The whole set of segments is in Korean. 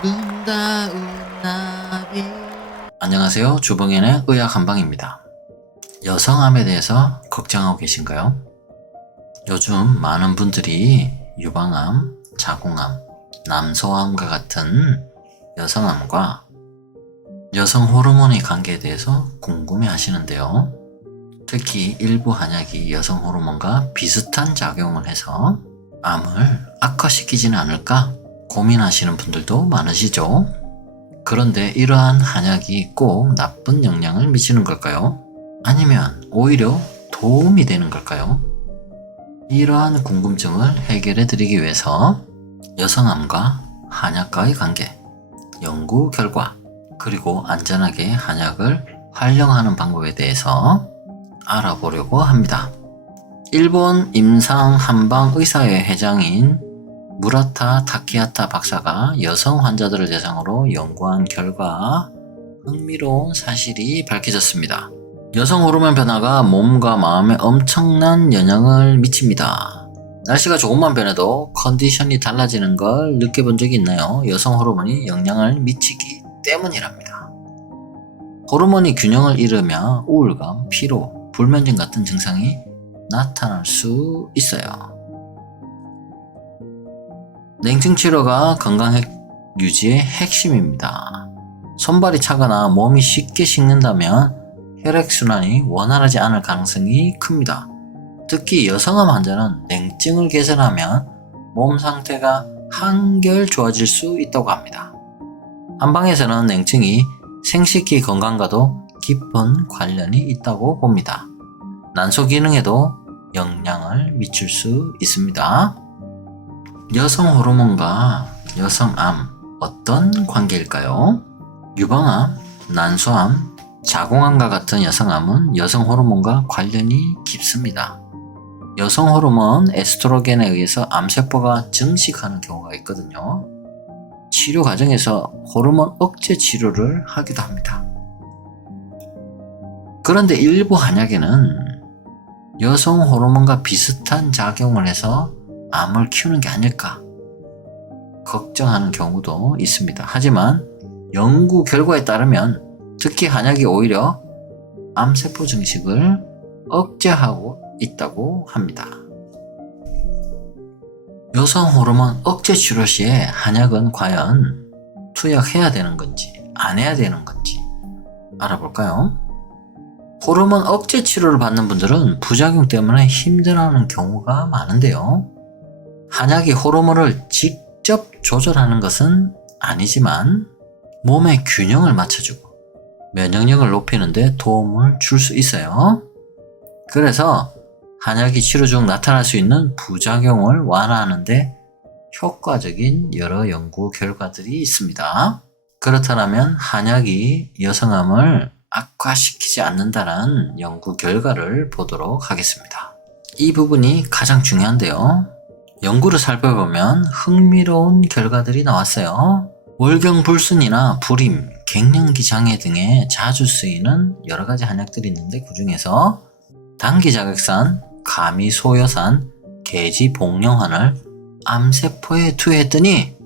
아름다운 나비. 안녕하세요. 주봉현의 의학 한방입니다. 여성암에 대해서 걱정하고 계신가요? 요즘 많은 분들이 유방암, 자궁암, 남소암과 같은 여성암과 여성 호르몬의 관계에 대해서 궁금해 하시는데요. 특히 일부 한약이 여성 호르몬과 비슷한 작용을 해서 암을 악화시키지는 않을까 고민하시는 분들도 많으시죠. 그런데 이러한 한약이 꼭 나쁜 영향을 미치는 걸까요? 아니면 오히려 도움이 되는 걸까요? 이러한 궁금증을 해결해 드리기 위해서 여성암과 한약과의 관계, 연구 결과, 그리고 안전하게 한약을 활용하는 방법에 대해서 알아보려고 합니다. 일본 임상 한방 의사회 회장인 무라타 타키하타 박사가 여성 환자들을 대상으로 연구한 결과 흥미로운 사실이 밝혀졌습니다. 여성 호르몬 변화가 몸과 마음에 엄청난 영향을 미칩니다. 날씨가 조금만 변해도 컨디션이 달라지는 걸 느껴본 적이 있나요? 여성 호르몬이 영향을 미치기 때문이랍니다. 호르몬이 균형을 잃으며 우울감, 피로, 불면증 같은 증상이 나타날 수 있어요. 냉증 치료가 건강 유지의 핵심입니다. 손발이 차거나 몸이 쉽게 식는다면 혈액순환이 원활하지 않을 가능성이 큽니다. 특히 여성암 환자는 냉증을 개선하면 몸 상태가 한결 좋아질 수 있다고 합니다. 한방에서는 냉증이 생식기 건강과도 깊은 관련이 있다고 봅니다. 난소 기능에도 영향을 미칠 수 있습니다. 여성 호르몬과 여성암 어떤 관계일까요? 유방암, 난소암, 자궁암과 같은 여성암은 여성 호르몬과 관련이 깊습니다. 여성 호르몬 에스트로겐에 의해서 암세포가 증식하는 경우가 있거든요. 치료 과정에서 호르몬 억제 치료를 하기도 합니다. 그런데 일부 한약에는 여성 호르몬과 비슷한 작용을 해서 암을 키우는 게 아닐까 걱정하는 경우도 있습니다. 하지만 연구 결과에 따르면 특히 한약이 오히려 암세포 증식을 억제하고 있다고 합니다. 여성 호르몬 억제 치료 시에 한약은 과연 투약해야 되는 건지 안 해야 되는 건지 알아볼까요? 호르몬 억제 치료를 받는 분들은 부작용 때문에 힘들어하는 경우가 많은데요. 한약이 호르몬을 직접 조절하는 것은 아니지만 몸의 균형을 맞춰주고 면역력을 높이는 데 도움을 줄 수 있어요. 그래서 한약이 치료 중 나타날 수 있는 부작용을 완화하는 데 효과적인 여러 연구 결과들이 있습니다. 그렇다면 한약이 여성암을 악화시키지 않는다는 연구 결과를 보도록 하겠습니다. 이 부분이 가장 중요한데요. 연구를 살펴보면 흥미로운 결과들이 나왔어요. 월경불순이나 불임, 갱년기 장애 등에 자주 쓰이는 여러가지 한약들이 있는데 그 중에서 당기자극산, 가미소여산, 계지복령환을 암세포에 투여했더니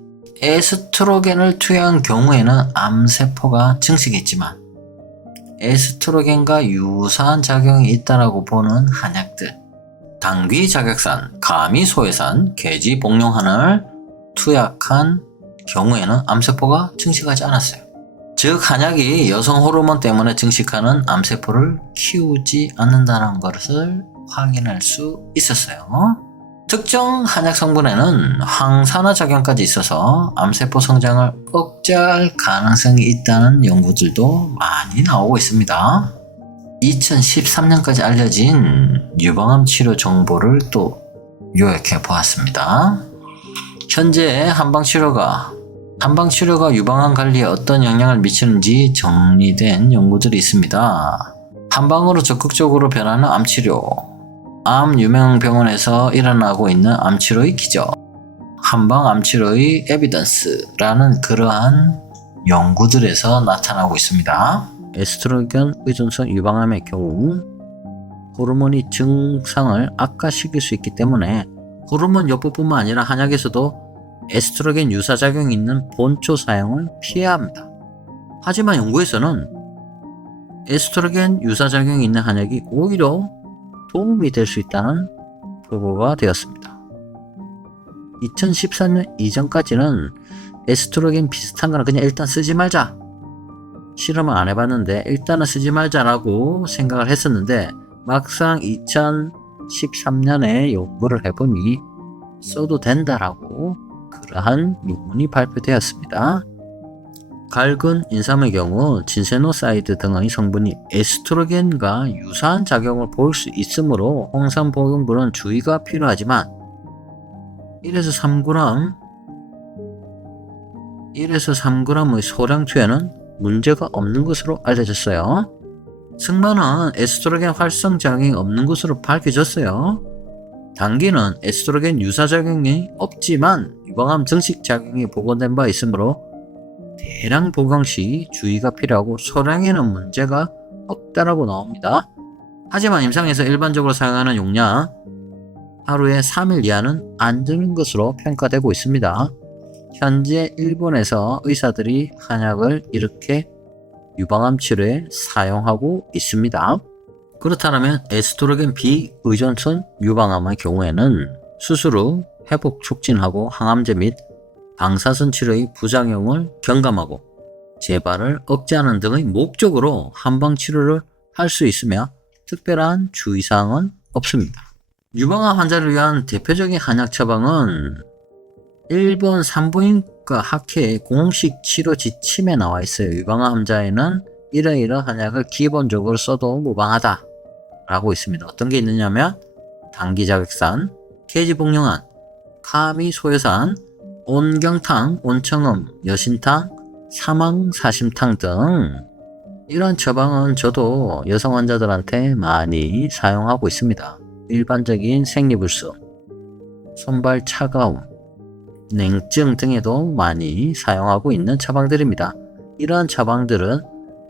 에스트로겐을 투여한 경우에는 암세포가 증식했지만 에스트로겐과 유사한 작용이 있다고 보는 한약들, 당귀자극산, 가미소여산, 계지복령환을 투약한 경우에는 암세포가 증식하지 않았어요. 즉 한약이 여성 호르몬 때문에 증식하는 암세포를 키우지 않는다는 것을 확인할 수 있었어요. 특정 한약 성분에는 항산화 작용까지 있어서 암세포 성장을 억제할 가능성이 있다는 연구들도 많이 나오고 있습니다. 2013년까지 알려진 유방암 치료 정보를 또 요약해 보았습니다. 현재 한방치료가 유방암 관리에 어떤 영향을 미치는지 정리된 연구들이 있습니다. 한방으로 적극적으로 변하는 암치료, 암 유명 병원에서 일어나고 있는 암치료의 기적, 한방 암치료의 에비던스라는 그러한 연구들에서 나타나고 있습니다. 에스트로겐 의존성 유방암의 경우 호르몬이 증상을 악화시킬 수 있기 때문에 호르몬 요법뿐만 아니라 한약에서도 에스트로겐 유사작용이 있는 본초 사용을 피해야 합니다. 하지만 연구에서는 에스트로겐 유사작용이 있는 한약이 오히려 도움이 될 수 있다는 보고가 되었습니다. 2014년 이전까지는 에스트로겐 비슷한 거는 그냥 일단 쓰지 말자, 실험을 안 해봤는데 일단은 쓰지 말자라고 생각을 했었는데 막상 2013년에 연구를 해보니 써도 된다라고 그러한 논문이 발표되었습니다. 갈근 인삼의 경우 진세노사이드 등의 성분이 에스트로겐과 유사한 작용을 보일 수 있으므로 홍삼 복용부는 주의가 필요하지만 1에서 3g의 소량 투여는 문제가 없는 것으로 알려졌어요. 승마는 에스트로겐 활성 작용이 없는 것으로 밝혀졌어요. 당귀는 에스트로겐 유사작용이 없지만 유방암 증식 작용이 보고된 바 있으므로 대량 복용 시 주의가 필요하고 소량에는 문제가 없다라고 나옵니다. 하지만 임상에서 일반적으로 사용하는 용량 하루에 3일 이하는 안 드는 것으로 평가되고 있습니다. 현재 일본에서 의사들이 한약을 이렇게 유방암 치료에 사용하고 있습니다. 그렇다면 에스트로겐 비의존성 유방암의 경우에는 수술 후 회복 촉진하고 항암제 및 방사선 치료의 부작용을 경감하고 재발을 억제하는 등의 목적으로 한방 치료를 할 수 있으며 특별한 주의사항은 없습니다. 유방암 환자를 위한 대표적인 한약 처방은 일본 산부인과 학회의 공식 치료 지침에 나와 있어요. 유방암 환자에는 이러이러한 한약을 기본적으로 써도 무방하다 라고 있습니다. 어떤 게 있느냐면 당귀자극산, 계지복용안, 카미소요산, 온경탕, 온청음, 여신탕, 사망사심탕 등 이런 처방은 저도 여성 환자들한테 많이 사용하고 있습니다. 일반적인 생리불순, 손발 차가움, 냉증 등에도 많이 사용하고 있는 처방들입니다. 이러한 처방들은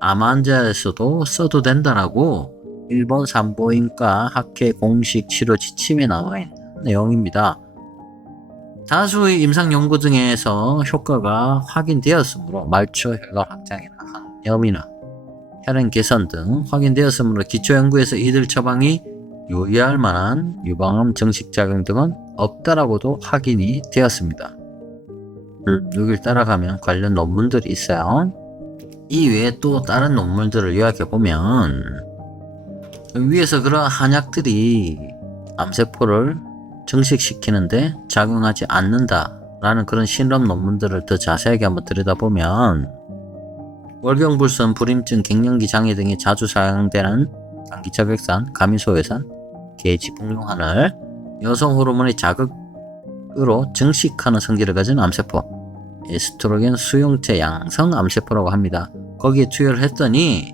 암 환자에서도 써도 된다라고 일본 산부인과 학회 공식 치료 지침에 나와 있는 내용입니다. 다수의 임상 연구 등에서 효과가 확인되었으므로 말초 혈관 확장이나 항염이나 혈행 개선 등 확인되었으므로 기초 연구에서 이들 처방이 요의할 만한 유방암 증식작용 등은 없다라고도 확인이 되었습니다. 여기를 따라가면 관련 논문들이 있어요. 이 외에 또 다른 논문들을 요약해보면 위에서 그런 한약들이 암세포를 증식시키는데 작용하지 않는다 라는 그런 실험 논문들을 더 자세하게 한번 들여다보면 월경불선, 불임증, 갱년기 장애 등이 자주 사용되는 당귀자극산, 가미소요산, 계지복용안을 여성 호르몬의 자극으로 증식하는 성질을 가진 암세포, 에스트로겐 수용체 양성 암세포라고 합니다. 거기에 투여를 했더니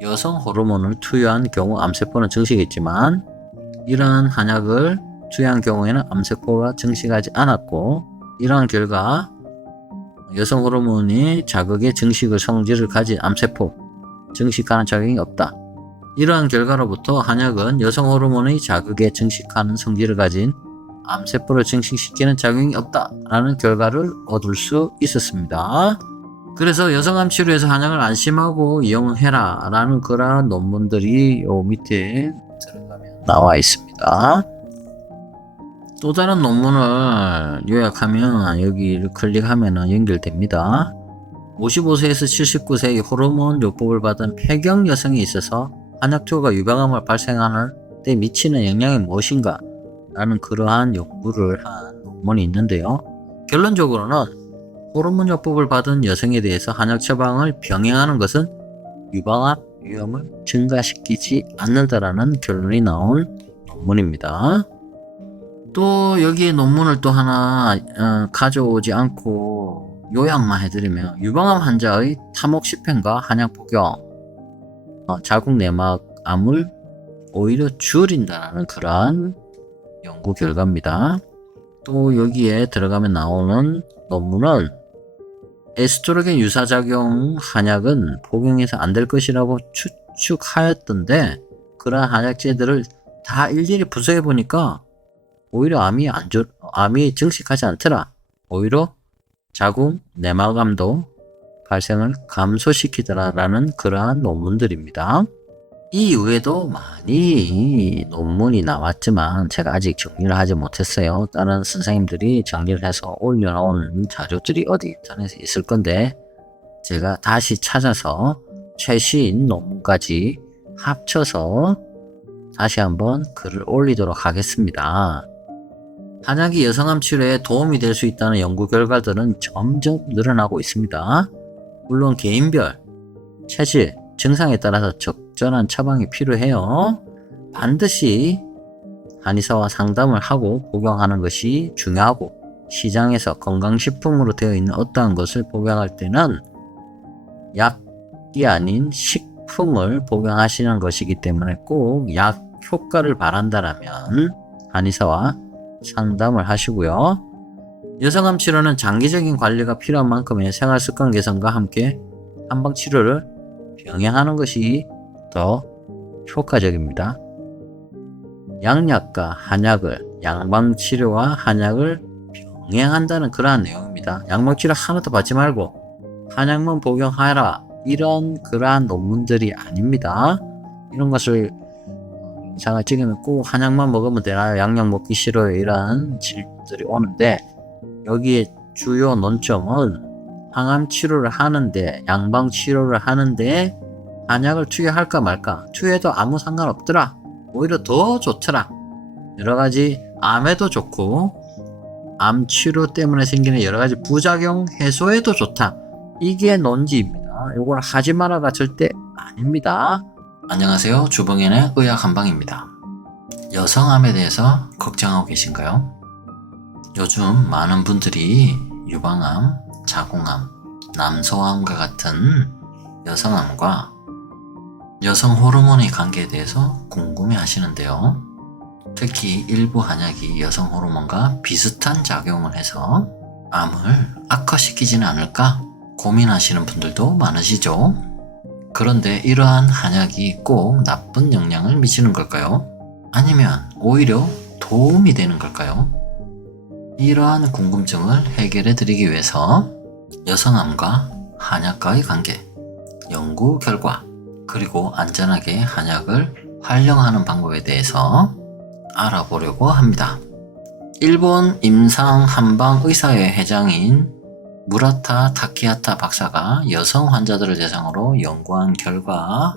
여성 호르몬을 투여한 경우 암세포는 증식했지만 이러한 한약을 투여한 경우에는 암세포가 증식하지 않았고 이러한 결과 여성 호르몬이 자극의 증식의 성질을 가진 암세포, 증식하는 작용이 없다. 이러한 결과로부터 한약은 여성 호르몬의 자극에 증식하는 성질을 가진 암세포를 증식시키는 작용이 없다라는 결과를 얻을 수 있었습니다. 그래서 여성암 치료에서 한약을 안심하고 이용해라 라는 그러한 논문들이 요 밑에 들어가면 나와 있습니다. 또 다른 논문을 요약하면 여기를 클릭하면 연결됩니다. 55세에서 79세의 호르몬 요법을 받은 폐경 여성에 있어서 한약 투여가 유방암을 발생하는 데 미치는 영향이 무엇인가 라는 그러한 연구를 한 논문이 있는데요. 결론적으로는 호르몬 요법을 받은 여성에 대해서 한약 처방을 병행하는 것은 유방암 위험을 증가시키지 않는다라는 결론이 나온 논문입니다. 또 여기에 논문을 또 하나 가져오지 않고 요약만 해드리면 유방암 환자의 타목시펜과 한약 복용 자궁 내막암을 오히려 줄인다는 그러한 연구 결과입니다. 또 여기에 들어가면 나오는 논문은 에스트로겐 유사작용 한약은 복용해서 안 될 것이라고 추측하였던데 그러한 한약제들을 다 일일이 분석해 보니까 오히려 암이 증식하지 않더라 오히려 자궁 내막암도 발생을 감소시키더라라는 그러한 논문들입니다. 이 이후에도 많이 논문이 나왔지만 제가 아직 정리를 하지 못했어요. 다른 선생님들이 정리를 해서 올려놓은 자료들이 어디 인터넷에 있을 건데 제가 다시 찾아서 최신 논문까지 합쳐서 다시 한번 글을 올리도록 하겠습니다. 한약이 여성암 치료에 도움이 될 수 있다는 연구 결과들은 점점 늘어나고 있습니다. 물론 개인별, 체질, 증상에 따라서 적절한 처방이 필요해요. 반드시 한의사와 상담을 하고 복용하는 것이 중요하고 시장에서 건강식품으로 되어 있는 어떠한 것을 복용할 때는 약이 아닌 식품을 복용하시는 것이기 때문에 꼭 약 효과를 바란다면 한의사와 상담을 하시고요. 여성암 치료는 장기적인 관리가 필요한 만큼의 생활습관 개선과 함께 한방치료를 병행하는 것이 더 효과적입니다. 양약과 한약을, 양방치료와 한약을 병행한다는 그러한 내용입니다. 양방치료 하나도 받지 말고 한약만 복용하라, 이런 그러한 논문들이 아닙니다. 이런 것을 영상을 찍으면 꼭 한약만 먹으면 되나요? 양약 먹기 싫어요, 이런 질문들이 오는데 여기에 주요 논점은 항암 치료를 하는데, 양방 치료를 하는데 한약을 투여할까 말까? 투여해도 아무 상관없더라. 오히려 더 좋더라. 여러가지 암에도 좋고 암 치료 때문에 생기는 여러가지 부작용 해소에도 좋다. 이게 논지입니다. 이걸 하지 마라가 절대 아닙니다. 안녕하세요. 주봉현의 의학 한방입니다. 여성암에 대해서 걱정하고 계신가요? 요즘 많은 분들이 유방암, 자궁암, 남소암과 같은 여성암과 여성 호르몬의 관계에 대해서 궁금해 하시는데요. 특히 일부 한약이 여성 호르몬과 비슷한 작용을 해서 암을 악화시키지는 않을까 고민하시는 분들도 많으시죠. 그런데 이러한 한약이 꼭 나쁜 영향을 미치는 걸까요? 아니면 오히려 도움이 되는 걸까요? 이러한 궁금증을 해결해 드리기 위해서 여성암과 한약과의 관계, 연구 결과, 그리고 안전하게 한약을 활용하는 방법에 대해서 알아보려고 합니다. 일본 임상 한방 의사회 회장인 무라타 타키하타 박사가 여성 환자들을 대상으로 연구한 결과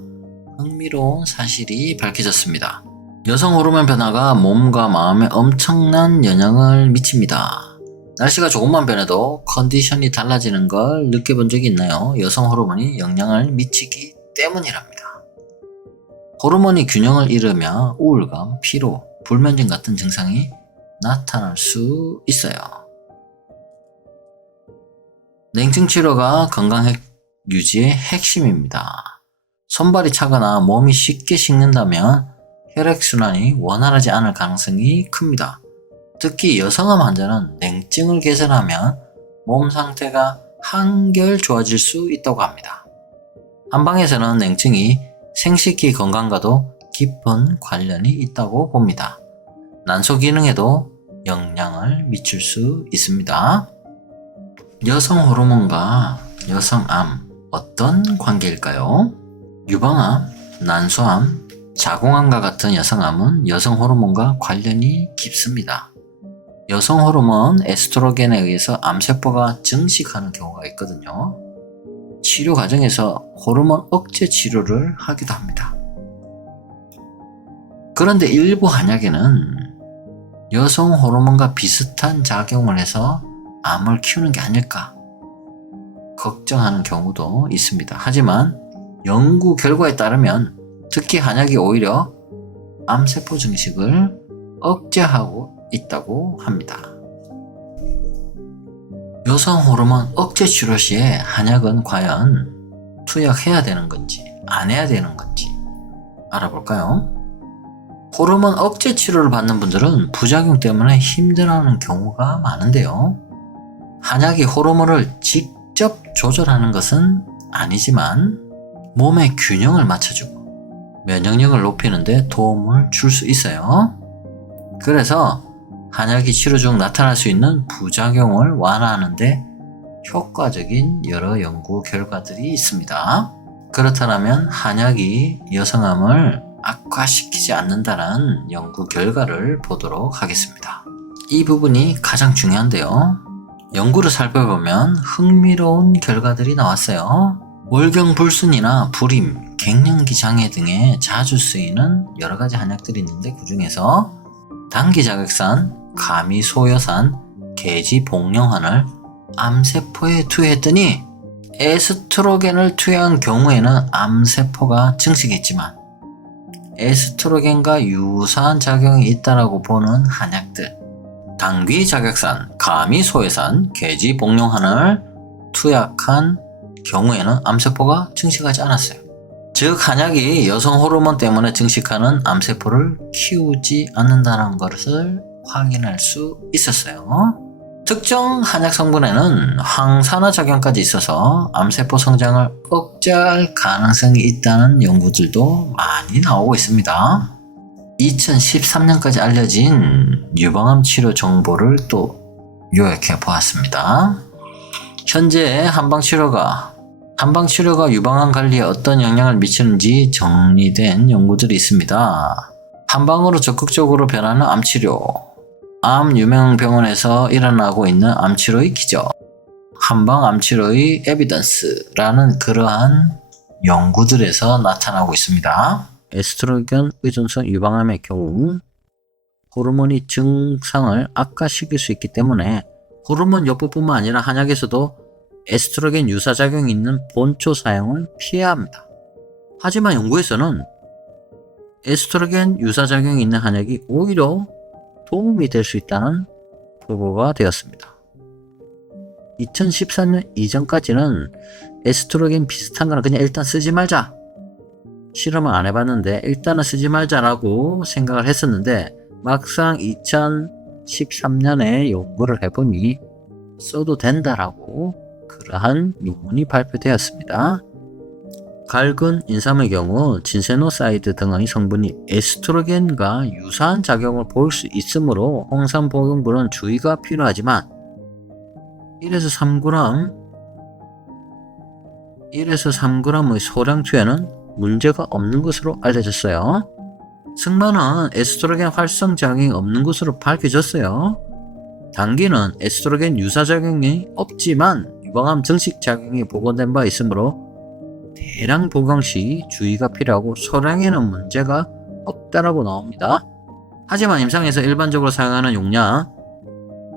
흥미로운 사실이 밝혀졌습니다. 여성 호르몬 변화가 몸과 마음에 엄청난 영향을 미칩니다. 날씨가 조금만 변해도 컨디션이 달라지는 걸 느껴본 적이 있나요? 여성 호르몬이 영향을 미치기 때문이랍니다. 호르몬이 균형을 잃으며 우울감, 피로, 불면증 같은 증상이 나타날 수 있어요. 냉증 치료가 건강 유지의 핵심입니다. 손발이 차거나 몸이 쉽게 식는다면 혈액순환이 원활하지 않을 가능성이 큽니다. 특히 여성암 환자는 냉증을 개선하면 몸 상태가 한결 좋아질 수 있다고 합니다. 한방에서는 냉증이 생식기 건강과도 깊은 관련이 있다고 봅니다. 난소 기능에도 영향을 미칠 수 있습니다. 여성 호르몬과 여성암, 어떤 관계일까요? 유방암, 난소암, 자궁암과 같은 여성암은 여성 호르몬과 관련이 깊습니다. 여성 호르몬 에스트로겐에 의해서 암세포가 증식하는 경우가 있거든요. 치료 과정에서 호르몬 억제 치료를 하기도 합니다. 그런데 일부 한약에는 여성 호르몬과 비슷한 작용을 해서 암을 키우는 게 아닐까 걱정하는 경우도 있습니다. 하지만 연구 결과에 따르면 특히 한약이 오히려 암세포 증식을 억제하고 있다고 합니다. 여성 호르몬 억제 치료 시에 한약은 과연 투약해야 되는 건지 안 해야 되는 건지 알아볼까요? 호르몬 억제 치료를 받는 분들은 부작용 때문에 힘들어하는 경우가 많은데요. 한약이 호르몬을 직접 조절하는 것은 아니지만 몸의 균형을 맞춰주고 면역력을 높이는 데 도움을 줄 수 있어요. 그래서 한약이 치료 중 나타날 수 있는 부작용을 완화하는 데 효과적인 여러 연구 결과들이 있습니다. 그렇다면 한약이 여성암을 악화시키지 않는다는 연구 결과를 보도록 하겠습니다. 이 부분이 가장 중요한데요. 연구를 살펴보면 흥미로운 결과들이 나왔어요. 월경불순이나 불임, 갱년기 장애 등에 자주 쓰이는 여러 가지 한약들이 있는데 그 중에서 당기자극산, 가미소여산, 계지복령환을 암세포에 투여했더니 에스트로겐을 투여한 경우에는 암세포가 증식했지만 에스트로겐과 유사한 작용이 있다고 보는 한약들, 당귀자격산, 가미소해산, 계지복령환을 투약한 경우에는 암세포가 증식하지 않았어요. 즉 한약이 여성 호르몬 때문에 증식하는 암세포를 키우지 않는다는 것을 확인할 수 있었어요. 특정 한약 성분에는 항산화 작용까지 있어서 암세포 성장을 억제할 가능성이 있다는 연구들도 많이 나오고 있습니다. 2013년까지 알려진 유방암 치료 정보를 또 요약해 보았습니다. 현재 한방치료가 유방암 관리에 어떤 영향을 미치는지 정리된 연구들이 있습니다. 한방으로 적극적으로 변하는 암치료, 암 유명 병원에서 일어나고 있는 암치료의 기적, 한방 암치료의 에비던스라는 그러한 연구들에서 나타나고 있습니다. 에스트로겐 의존성 유방암의 경우 호르몬이 증상을 악화시킬 수 있기 때문에 호르몬 요법뿐만 아니라 한약에서도 에스트로겐 유사작용이 있는 본초 사용을 피해야 합니다. 하지만 연구에서는 에스트로겐 유사작용이 있는 한약이 오히려 도움이 될 수 있다는 보고가 되었습니다. 2014년 이전까지는 에스트로겐 비슷한 거는 그냥 일단 쓰지 말자, 실험을 안 해봤는데 일단은 쓰지 말자라고 생각을 했었는데 막상 2013년에 연구를 해보니 써도 된다라고 그러한 논문이 발표되었습니다. 갈근 인삼의 경우 진세노사이드 등의 성분이 에스트로겐과 유사한 작용을 보일 수 있으므로 홍삼 복용부는 주의가 필요하지만 1에서 3g의 소량 투여는 문제가 없는 것으로 알려졌어요. 승마는 에스트로겐 활성작용이 없는 것으로 밝혀졌어요. 당귀는 에스트로겐 유사작용이 없지만 유방암 증식작용이 보고된 바 있으므로 대량 복용 시 주의가 필요하고 소량에는 문제가 없다라고 나옵니다. 하지만 임상에서 일반적으로 사용하는 용량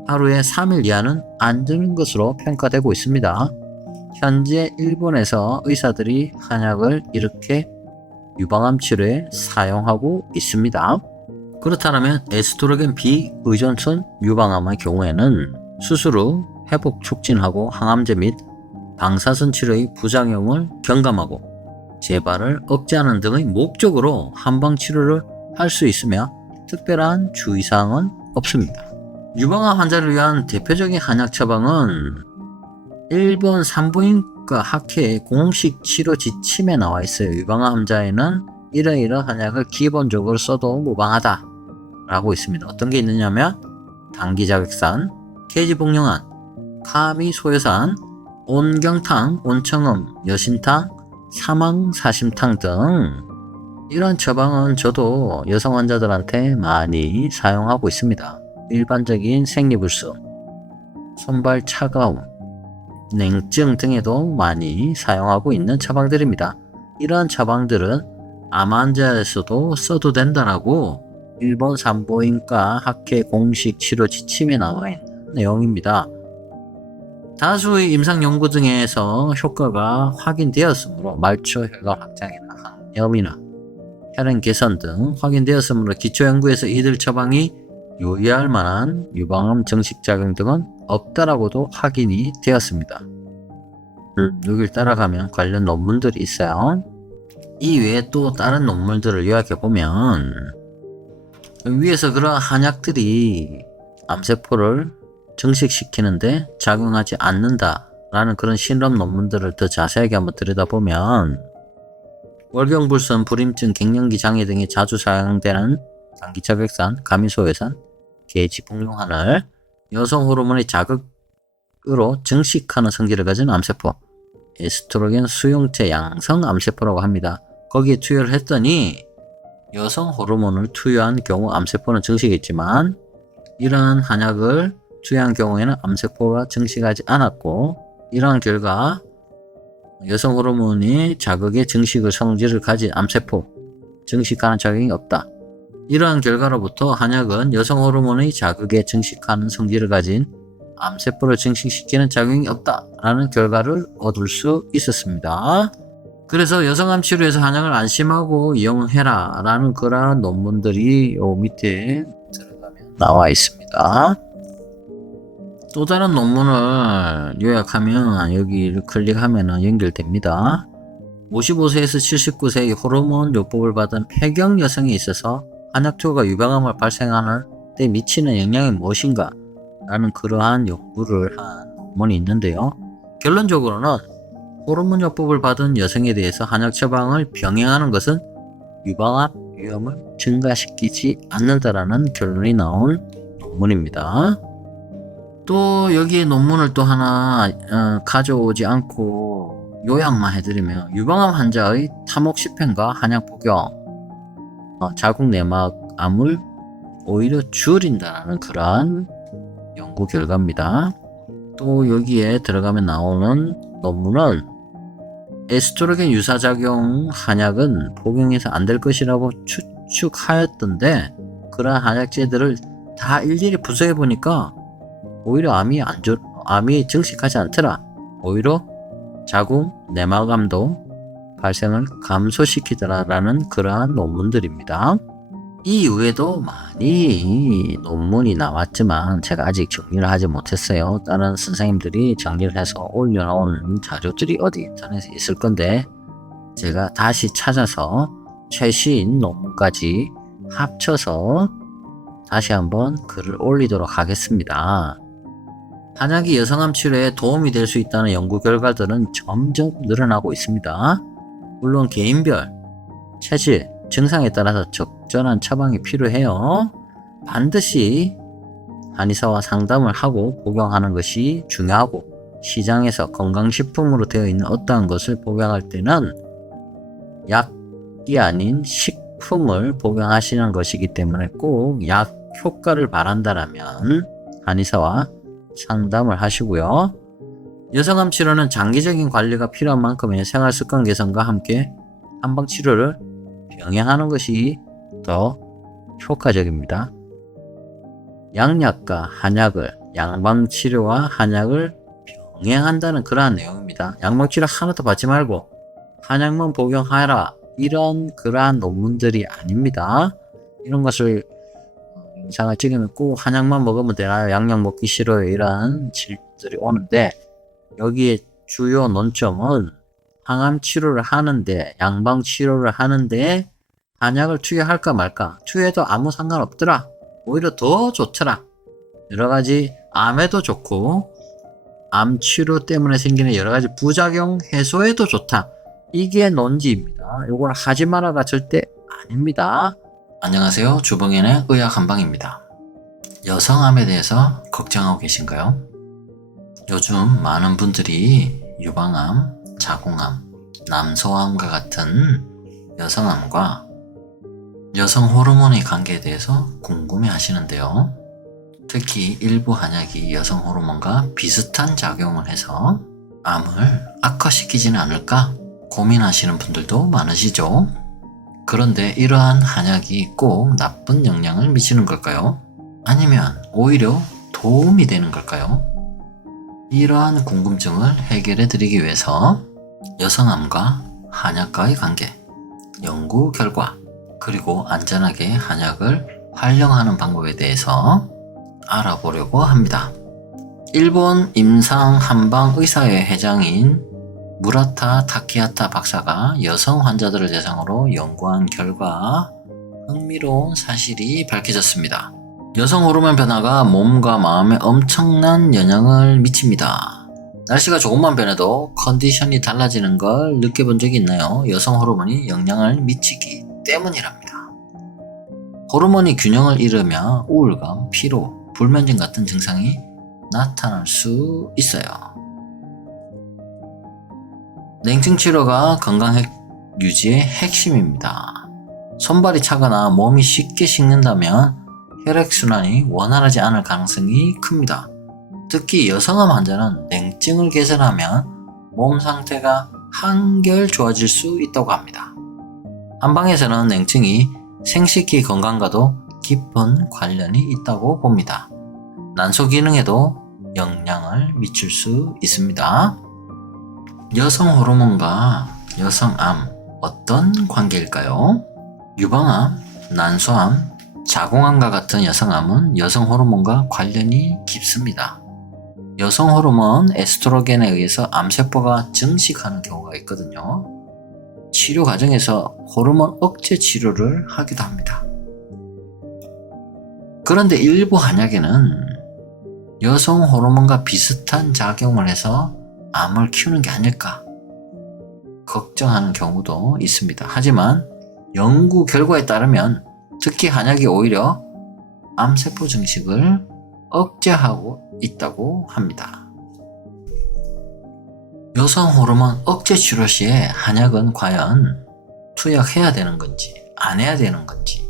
하루에 3일 이하는 안정인 것으로 평가되고 있습니다. 현재 일본에서 의사들이 한약을 이렇게 유방암 치료에 사용하고 있습니다. 그렇다면 에스트로겐 비의존성 유방암의 경우에는 수술 후 회복 촉진하고 항암제 및 방사선 치료의 부작용을 경감하고 재발을 억제하는 등의 목적으로 한방 치료를 할 수 있으며 특별한 주의사항은 없습니다. 유방암 환자를 위한 대표적인 한약 처방은 일본 산부인과 학회의 공식 치료 지침에 나와 있어요. 유방암 환자에는 이러이러한 한약을 기본적으로 써도 무방하다 라고 있습니다. 어떤 게 있느냐면 당기자극산, 계지복령환, 가미소여산, 온경탕, 온청음, 여신탕, 사망사심탕 등 이런 처방은 저도 여성 환자들한테 많이 사용하고 있습니다. 일반적인 생리불순, 손발 차가움, 냉증 등에도 많이 사용하고 있는 처방들입니다. 이러한 처방들은 암 환자에서도 써도 된다라고 일본 산부인과 학회 공식 치료 지침에 나와 있는 내용입니다. 다수의 임상 연구 등에서 효과가 확인되었으므로 말초 혈관 확장이나 항염이나 혈행 개선 등 확인되었으므로 기초 연구에서 이들 처방이 요의할 만한 유방암 증식작용 등은 없다라고도 확인이 되었습니다. 여기를 따라가면 관련 논문들이 있어요. 이 외에 또 다른 논문들을 요약해보면 위에서 그런 한약들이 암세포를 증식시키는데 작용하지 않는다라는 그런 실험 논문들을 더 자세하게 한번 들여다보면 월경불선, 불임증, 갱년기 장애 등에 자주 사용되는 당기자극산, 가미소여산, 계지복용하는 여성 호르몬의 자극으로 증식하는 성질을 가진 암세포, 에스트로겐 수용체 양성 암세포라고 합니다. 거기에 투여를 했더니 여성 호르몬을 투여한 경우 암세포는 증식했지만 이러한 한약을 투여한 경우에는 암세포가 증식하지 않았고, 이러한 결과 여성 호르몬이 자극의 증식의 성질을 가진 암세포, 증식하는 작용이 없다. 이러한 결과로부터 한약은 여성 호르몬의 자극에 증식하는 성질을 가진 암세포를 증식시키는 작용이 없다라는 결과를 얻을 수 있었습니다. 그래서 여성암 치료에서 한약을 안심하고 이용해라 라는 그러한 논문들이 요 밑에 들어가면 나와 있습니다. 또 다른 논문을 요약하면 여기를 클릭하면 연결됩니다. 55세에서 79세의 호르몬 요법을 받은 폐경 여성에 있어서 한약 투여가 유방암을 발생하는 데 미치는 영향이 무엇인가 라는 그러한 연구를 한 논문이 있는데요. 결론적으로는 호르몬 요법을 받은 여성에 대해서 한약 처방을 병행하는 것은 유방암 위험을 증가시키지 않는다라는 결론이 나온 논문입니다. 또 여기에 논문을 또 하나 가져오지 않고 요약만 해드리면, 유방암 환자의 타목시펜과 한약 복용 자궁 내막암을 오히려 줄인다는 그러한 연구 결과입니다. 또 여기에 들어가면 나오는 논문은 에스트로겐 유사작용 한약은 복용해서 안 될 것이라고 추측하였던데, 그러한 한약제들을 다 일일이 분석해 보니까 오히려 암이 증식하지 않더라. 오히려 자궁 내막암도 발생을 감소시키더라라는 그러한 논문들입니다. 이 이후에도 많이 논문이 나왔지만 제가 아직 정리를 하지 못했어요. 다른 선생님들이 정리를 해서 올려놓은 자료들이 어디 인터넷에 있을 건데, 제가 다시 찾아서 최신 논문까지 합쳐서 다시 한번 글을 올리도록 하겠습니다. 한약이 여성암 치료에 도움이 될 수 있다는 연구 결과들은 점점 늘어나고 있습니다. 물론 개인별, 체질, 증상에 따라서 적절한 처방이 필요해요. 반드시 한의사와 상담을 하고 복용하는 것이 중요하고, 시장에서 건강식품으로 되어 있는 어떠한 것을 복용할 때는 약이 아닌 식품을 복용하시는 것이기 때문에 꼭 약 효과를 바란다면 한의사와 상담을 하시고요. 여성암 치료는 장기적인 관리가 필요한 만큼의 생활습관 개선과 함께 한방치료를 병행하는 것이 더 효과적입니다. 양약과 한약을, 양방치료와 한약을 병행한다는 그러한 내용입니다. 양방치료 하나도 받지 말고 한약만 복용하라, 이런 그러한 논문들이 아닙니다. 이런 것을 영상을 찍으면 꼭 한약만 먹으면 되나요? 양약 먹기 싫어요, 이런 질문들이 오는데, 여기에 주요 논점은 항암 치료를 하는데, 양방 치료를 하는데 한약을 투여할까 말까, 투여해도 아무 상관없더라, 오히려 더 좋더라, 여러가지 암에도 좋고 암 치료 때문에 생기는 여러가지 부작용 해소에도 좋다, 이게 논지입니다. 이걸 하지 말아라 절대 아닙니다. 안녕하세요, 주봉현의 의학 한방입니다. 여성암에 대해서 걱정하고 계신가요? 요즘 많은 분들이 유방암, 자궁암, 남소암과 같은 여성암과 여성 호르몬의 관계에 대해서 궁금해 하시는데요. 특히 일부 한약이 여성 호르몬과 비슷한 작용을 해서 암을 악화시키지는 않을까 고민하시는 분들도 많으시죠? 그런데 이러한 한약이 꼭 나쁜 영향을 미치는 걸까요? 아니면 오히려 도움이 되는 걸까요? 이러한 궁금증을 해결해 드리기 위해서 여성암과 한약과의 관계, 연구 결과, 그리고 안전하게 한약을 활용하는 방법에 대해서 알아보려고 합니다. 일본 임상 한방 의사회 회장인 무라타 타키하타 박사가 여성 환자들을 대상으로 연구한 결과 흥미로운 사실이 밝혀졌습니다. 여성 호르몬 변화가 몸과 마음에 엄청난 영향을 미칩니다. 날씨가 조금만 변해도 컨디션이 달라지는 걸 느껴본 적이 있나요? 여성 호르몬이 영향을 미치기 때문이랍니다. 호르몬이 균형을 잃으며 우울감, 피로, 불면증 같은 증상이 나타날 수 있어요. 냉증 치료가 건강 유지의 핵심입니다. 손발이 차거나 몸이 쉽게 식는다면 혈액순환이 원활하지 않을 가능성이 큽니다. 특히 여성암 환자는 냉증을 개선하면 몸 상태가 한결 좋아질 수 있다고 합니다. 한방에서는 냉증이 생식기 건강과도 깊은 관련이 있다고 봅니다. 난소 기능에도 영향을 미칠 수 있습니다. 여성 호르몬과 여성암 어떤 관계일까요? 유방암, 난소암, 자궁암과 같은 여성암은 여성 호르몬과 관련이 깊습니다. 여성 호르몬 에스트로겐에 의해서 암세포가 증식하는 경우가 있거든요. 치료 과정에서 호르몬 억제 치료를 하기도 합니다. 그런데 일부 한약에는 여성 호르몬과 비슷한 작용을 해서 암을 키우는 게 아닐까 걱정하는 경우도 있습니다. 하지만 연구 결과에 따르면 특히 한약이 오히려 암세포 증식을 억제하고 있다고 합니다. 여성 호르몬 억제 치료 시에 한약은 과연 투약해야 되는 건지 안 해야 되는 건지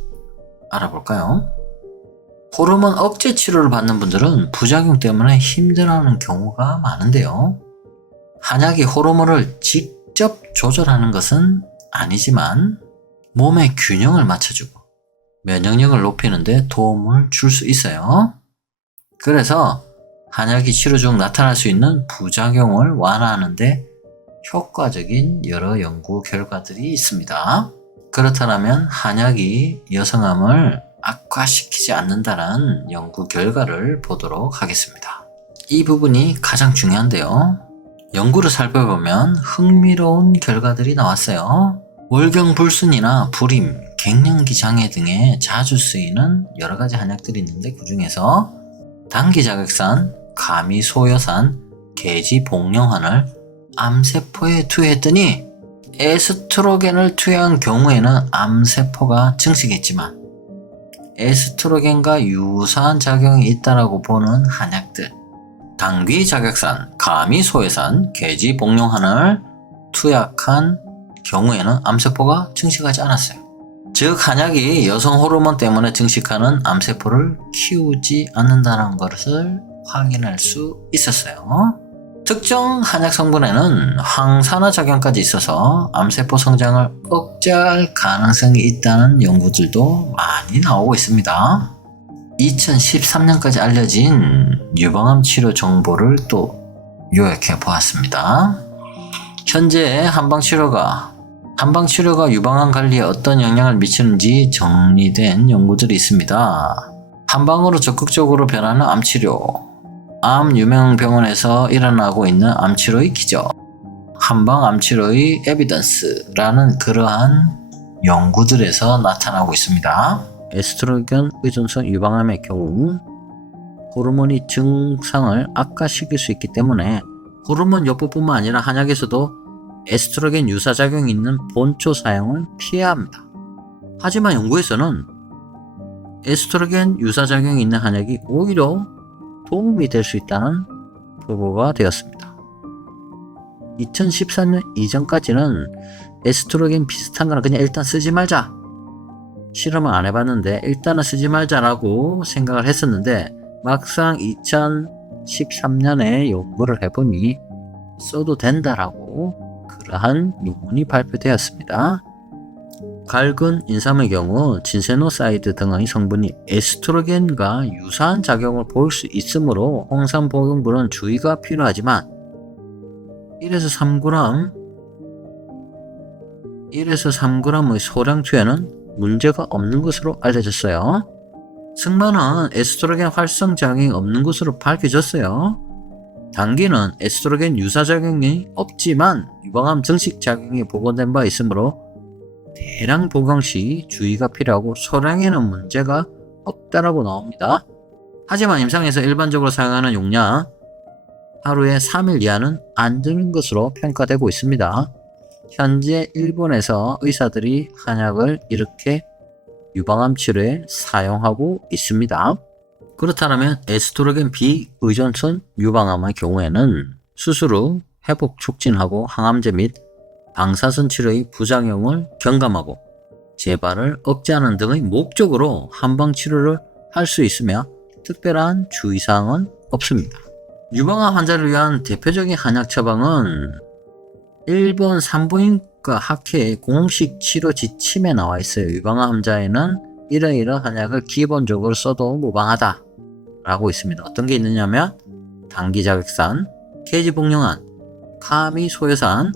알아볼까요? 호르몬 억제 치료를 받는 분들은 부작용 때문에 힘들어하는 경우가 많은데요. 한약이 호르몬을 직접 조절하는 것은 아니지만 몸의 균형을 맞춰주고 면역력을 높이는 데 도움을 줄 수 있어요. 그래서 한약이 치료 중 나타날 수 있는 부작용을 완화하는 데 효과적인 여러 연구 결과들이 있습니다. 그렇다면 한약이 여성암을 악화시키지 않는다는 연구 결과를 보도록 하겠습니다. 이 부분이 가장 중요한데요. 연구를 살펴보면 흥미로운 결과들이 나왔어요. 월경불순이나 불임, 갱년기 장애 등에 자주 쓰이는 여러 가지 한약들이 있는데 그 중에서 당기자극산, 가미소여산, 계지복령환을 암세포에 투여했더니 에스트로겐을 투여한 경우에는 암세포가 증식했지만 에스트로겐과 유사한 작용이 있다고 보는 한약들, 당귀자극산, 가미소여산, 계지복령환을 투약한 경우에는 암세포가 증식하지 않았어요. 즉 한약이 여성 호르몬 때문에 증식하는 암세포를 키우지 않는다는 것을 확인할 수 있었어요. 특정 한약 성분에는 항산화 작용까지 있어서 암세포 성장을 억제할 가능성이 있다는 연구들도 많이 나오고 있습니다. 2013년까지 알려진 유방암 치료 정보를 또 요약해 보았습니다. 현재 한방치료가 유방암 관리에 어떤 영향을 미치는지 정리된 연구들이 있습니다. 한방으로 적극적으로 변하는 암치료, 암 유명 병원에서 일어나고 있는 암치료의 기적, 한방 암치료의 에비던스라는 그러한 연구들에서 나타나고 있습니다. 에스트로겐 의존성 유방암의 경우 호르몬이 증상을 악화시킬 수 있기 때문에 호르몬 요법뿐만 아니라 한약에서도 에스트로겐 유사작용이 있는 본초 사용을 피해야 합니다. 하지만 연구에서는 에스트로겐 유사작용이 있는 한약이 오히려 도움이 될 수 있다는 보고가 되었습니다. 2014년 이전까지는 에스트로겐 비슷한 거는 그냥 일단 쓰지 말자, 실험을 안 해봤는데 일단은 쓰지 말자라고 생각을 했었는데 막상 2013년에 연구를 해보니 써도 된다라고 그러한 논문이 발표되었습니다. 갈근 인삼의 경우 진세노사이드 등의 성분이 에스트로겐과 유사한 작용을 보일 수 있으므로 홍삼 복용부는 주의가 필요하지만 1에서 3g의 소량 투여는 문제가 없는 것으로 알려졌어요. 승마는 에스트로겐 활성 작용이 없는 것으로 밝혀졌어요. 당귀는 에스트로겐 유사작용이 없지만 유방암 증식 작용이 보고된 바 있으므로 대량 복용 시 주의가 필요하고 소량에는 문제가 없다라고 나옵니다. 하지만 임상에서 일반적으로 사용하는 용량 하루에 3일 이하는 안 드는 것으로 평가되고 있습니다. 현재 일본에서 의사들이 한약을 이렇게 유방암 치료에 사용하고 있습니다. 그렇다면 에스트로겐 비의존성 유방암의 경우에는 수술 후 회복 촉진하고 항암제 및 방사선 치료의 부작용을 경감하고 재발을 억제하는 등의 목적으로 한방 치료를 할 수 있으며 특별한 주의사항은 없습니다. 유방암 환자를 위한 대표적인 한약 처방은 일본 산부인과 학회의 공식 치료 지침에 나와 있어요. 유방암 환자에는 이러이러한 한약을 기본적으로 써도 무방하다 라고 있습니다. 어떤 게 있느냐면 당기자극산, 폐지복용안, 카미소요산,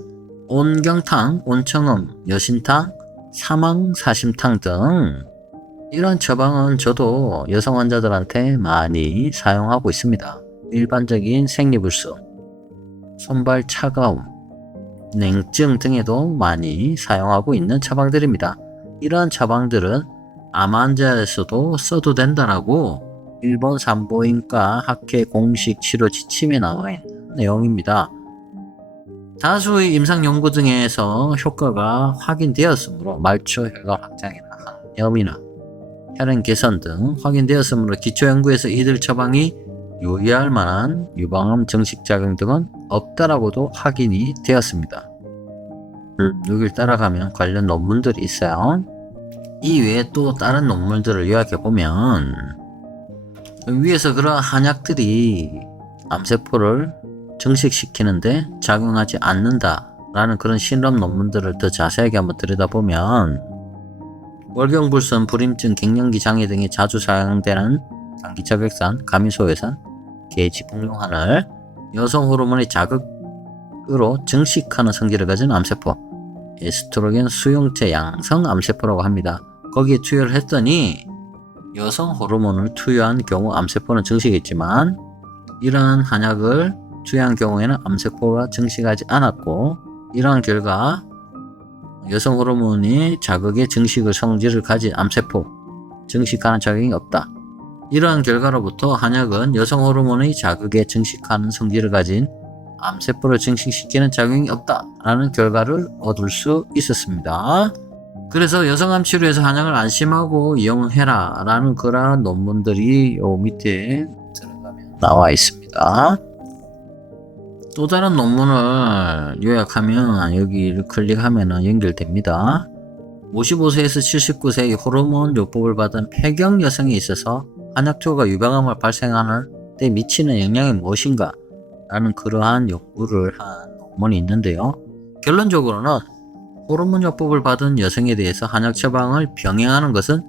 온경탕, 온청음, 여신탕, 사망사심탕 등 이런 처방은 저도 여성 환자들한테 많이 사용하고 있습니다. 일반적인 생리불순, 손발 차가움, 냉증 등에도 많이 사용하고 있는 처방들입니다. 이러한 처방들은 암 환자에서도 써도 된다라고 일본 산부인과 학회 공식 치료 지침에 나와 있는 내용입니다. 다수의 임상 연구 등에서 효과가 확인되었으므로 말초 혈관 확장이나 항염이나 혈흔 개선 등 확인되었으므로 기초 연구에서 이들 처방이 유의할 만한 유방암 정식작용 등은 없다라고도 확인이 되었습니다. 여기를 따라가면 관련 논문들이 있어요. 이 외에 또 다른 논문들을 요약해보면 위에서 그런 한약들이 암세포를 증식시키는데 작용하지 않는다라는 그런 실험 논문들을 더 자세하게 한번 들여다보면 월경불선, 불임증, 갱년기 장애 등에 자주 사용되는 당기자극산, 가미소요산, 계지복용환을 여성 호르몬의 자극으로 증식하는 성질을 가진 암세포, 에스트로겐 수용체 양성 암세포라고 합니다. 거기에 투여를 했더니 여성 호르몬을 투여한 경우 암세포는 증식했지만 이러한 한약을 투여한 경우에는 암세포가 증식하지 않았고 이러한 결과 여성 호르몬이 자극의 증식의 성질을 가진 암세포, 증식하는 작용이 없다. 이러한 결과로부터 한약은 여성 호르몬의 자극에 증식하는 성질을 가진 암세포를 증식시키는 작용이 없다라는 결과를 얻을 수 있었습니다. 그래서 여성암 치료에서 한약을 안심하고 이용해라 라는 그러한 논문들이 요 밑에 들어가면 나와 있습니다. 또 다른 논문을 요약하면 여기를 클릭하면 연결됩니다. 55세에서 79세의 호르몬 요법을 받은 폐경 여성에 있어서 한약초가 유방암을 발생하는 데 미치는 영향이 무엇인가 라는 그러한 연구를 한 논문이 있는데요. 결론적으로는 호르몬 요법을 받은 여성에 대해서 한약 처방을 병행하는 것은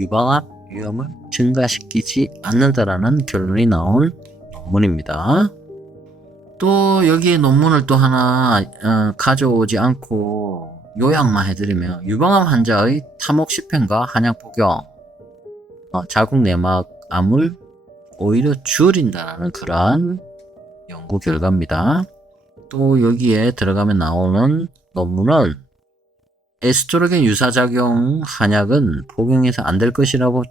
유방암 위험을 증가시키지 않는다라는 결론이 나온 논문입니다. 또 여기에 논문을 또 하나 가져오지 않고 요약만 해드리면 유방암 환자의 타목시펜과 한약 복용 자궁 내막암을 오히려 줄인다는 그러한 연구 결과입니다. 또 여기에 들어가면 나오는 논문은 에스트로겐 유사작용 한약은 복용해서 안 될 것이라고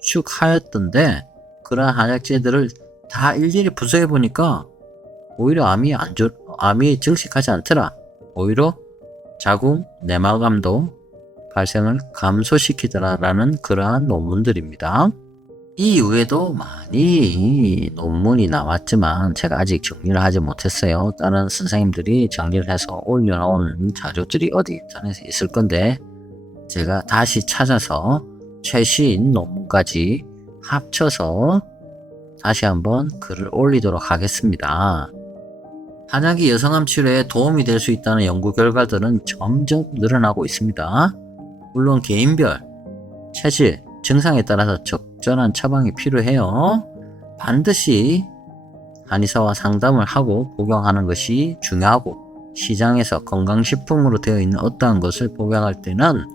추측하였던데 그러한 한약제들을 다 일일이 분석해 보니까 오히려 암이 증식하지 않더라. 오히려 자궁 내막암도 발생을 감소시키더라라는 그러한 논문들입니다. 이 이후에도 많이 논문이 나왔지만 제가 아직 정리를 하지 못했어요. 다른 선생님들이 정리를 해서 올려놓은 자료들이 어디 인터넷에 있을 건데 제가 다시 찾아서 최신 논문까지 합쳐서 다시 한번 글을 올리도록 하겠습니다. 한약이 여성암 치료에 도움이 될 수 있다는 연구 결과들은 점점 늘어나고 있습니다. 물론 개인별, 체질, 증상에 따라서 적절한 처방이 필요해요. 반드시 한의사와 상담을 하고 복용하는 것이 중요하고 시장에서 건강식품으로 되어 있는 어떠한 것을 복용할 때는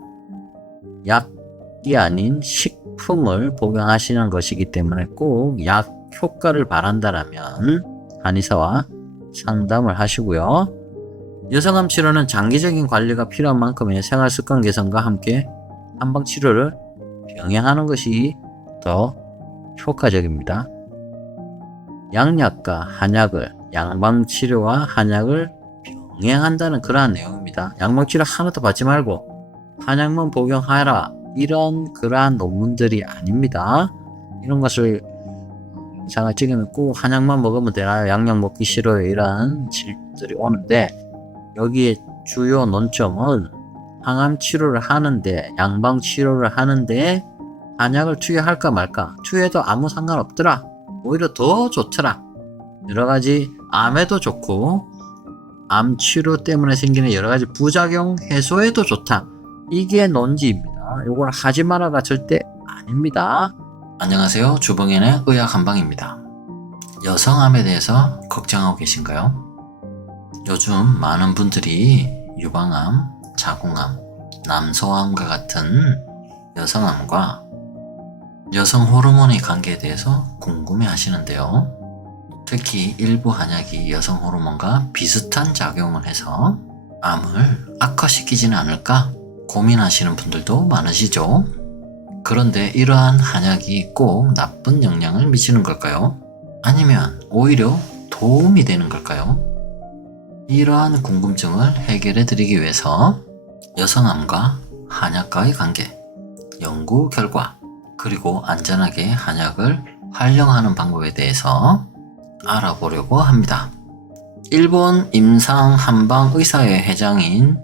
약이 아닌 식품을 복용하시는 것이기 때문에 꼭 약 효과를 바란다라면 한의사와 상담을 하시고요. 여성암 치료는 장기적인 관리가 필요한 만큼의 생활습관 개선과 함께 한방치료를 병행하는 것이 더 효과적입니다. 양약과 한약을 양방치료와 한약을 병행한다는 그러한 내용입니다. 양방치료 하나도 받지 말고 한약만 복용하라 이런 그러한 논문들이 아닙니다. 이런 것을 영상을 찍으면 꼭 한약만 먹으면 되나요? 양약 먹기 싫어요. 이런 질문들이 오는데 여기에 주요 논점은 항암 치료를 하는데 양방 치료를 하는데 한약을 투여할까 말까. 투여해도 아무 상관없더라. 오히려 더 좋더라. 여러가지 암에도 좋고 암 치료 때문에 생기는 여러가지 부작용 해소에도 좋다. 이게 논지입니다. 이걸 하지 말아가 절대 아닙니다. 안녕하세요. 주봉현의 의학 한방입니다. 여성암에 대해서 걱정하고 계신가요? 요즘 많은 분들이 유방암, 자궁암, 남소암과 같은 여성암과 여성 호르몬의 관계에 대해서 궁금해 하시는데요. 특히 일부 한약이 여성 호르몬과 비슷한 작용을 해서 암을 악화시키지는 않을까 고민하시는 분들도 많으시죠. 그런데 이러한 한약이 꼭 나쁜 영향을 미치는 걸까요? 아니면 오히려 도움이 되는 걸까요? 이러한 궁금증을 해결해 드리기 위해서 여성암과 한약과의 관계, 연구 결과, 그리고 안전하게 한약을 활용하는 방법에 대해서 알아보려고 합니다. 일본 임상 한방 의사회 회장인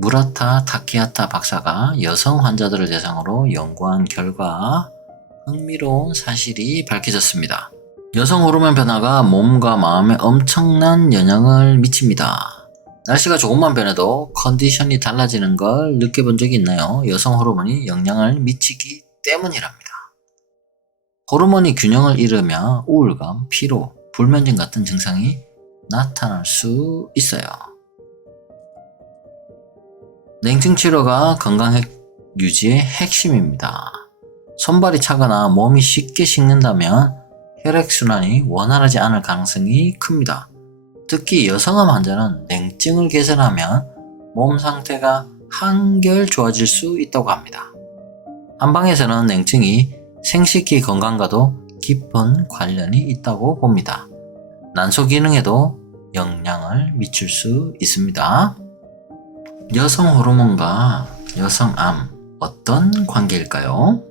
무라타 타키하타 박사가 여성 환자들을 대상으로 연구한 결과 흥미로운 사실이 밝혀졌습니다. 여성 호르몬 변화가 몸과 마음에 엄청난 영향을 미칩니다. 날씨가 조금만 변해도 컨디션이 달라지는 걸 느껴본 적이 있나요? 여성 호르몬이 영향을 미치기 때문이랍니다. 호르몬이 균형을 잃으며 우울감, 피로, 불면증 같은 증상이 나타날 수 있어요. 냉증 치료가 건강 유지의 핵심입니다. 손발이 차거나 몸이 쉽게 식는다면 혈액순환이 원활하지 않을 가능성이 큽니다. 특히 여성암 환자는 냉증을 개선하면 몸 상태가 한결 좋아질 수 있다고 합니다. 한방에서는 냉증이 생식기 건강과도 깊은 관련이 있다고 봅니다. 난소 기능에도 영향을 미칠 수 있습니다. 여성 호르몬과 여성암 어떤 관계일까요?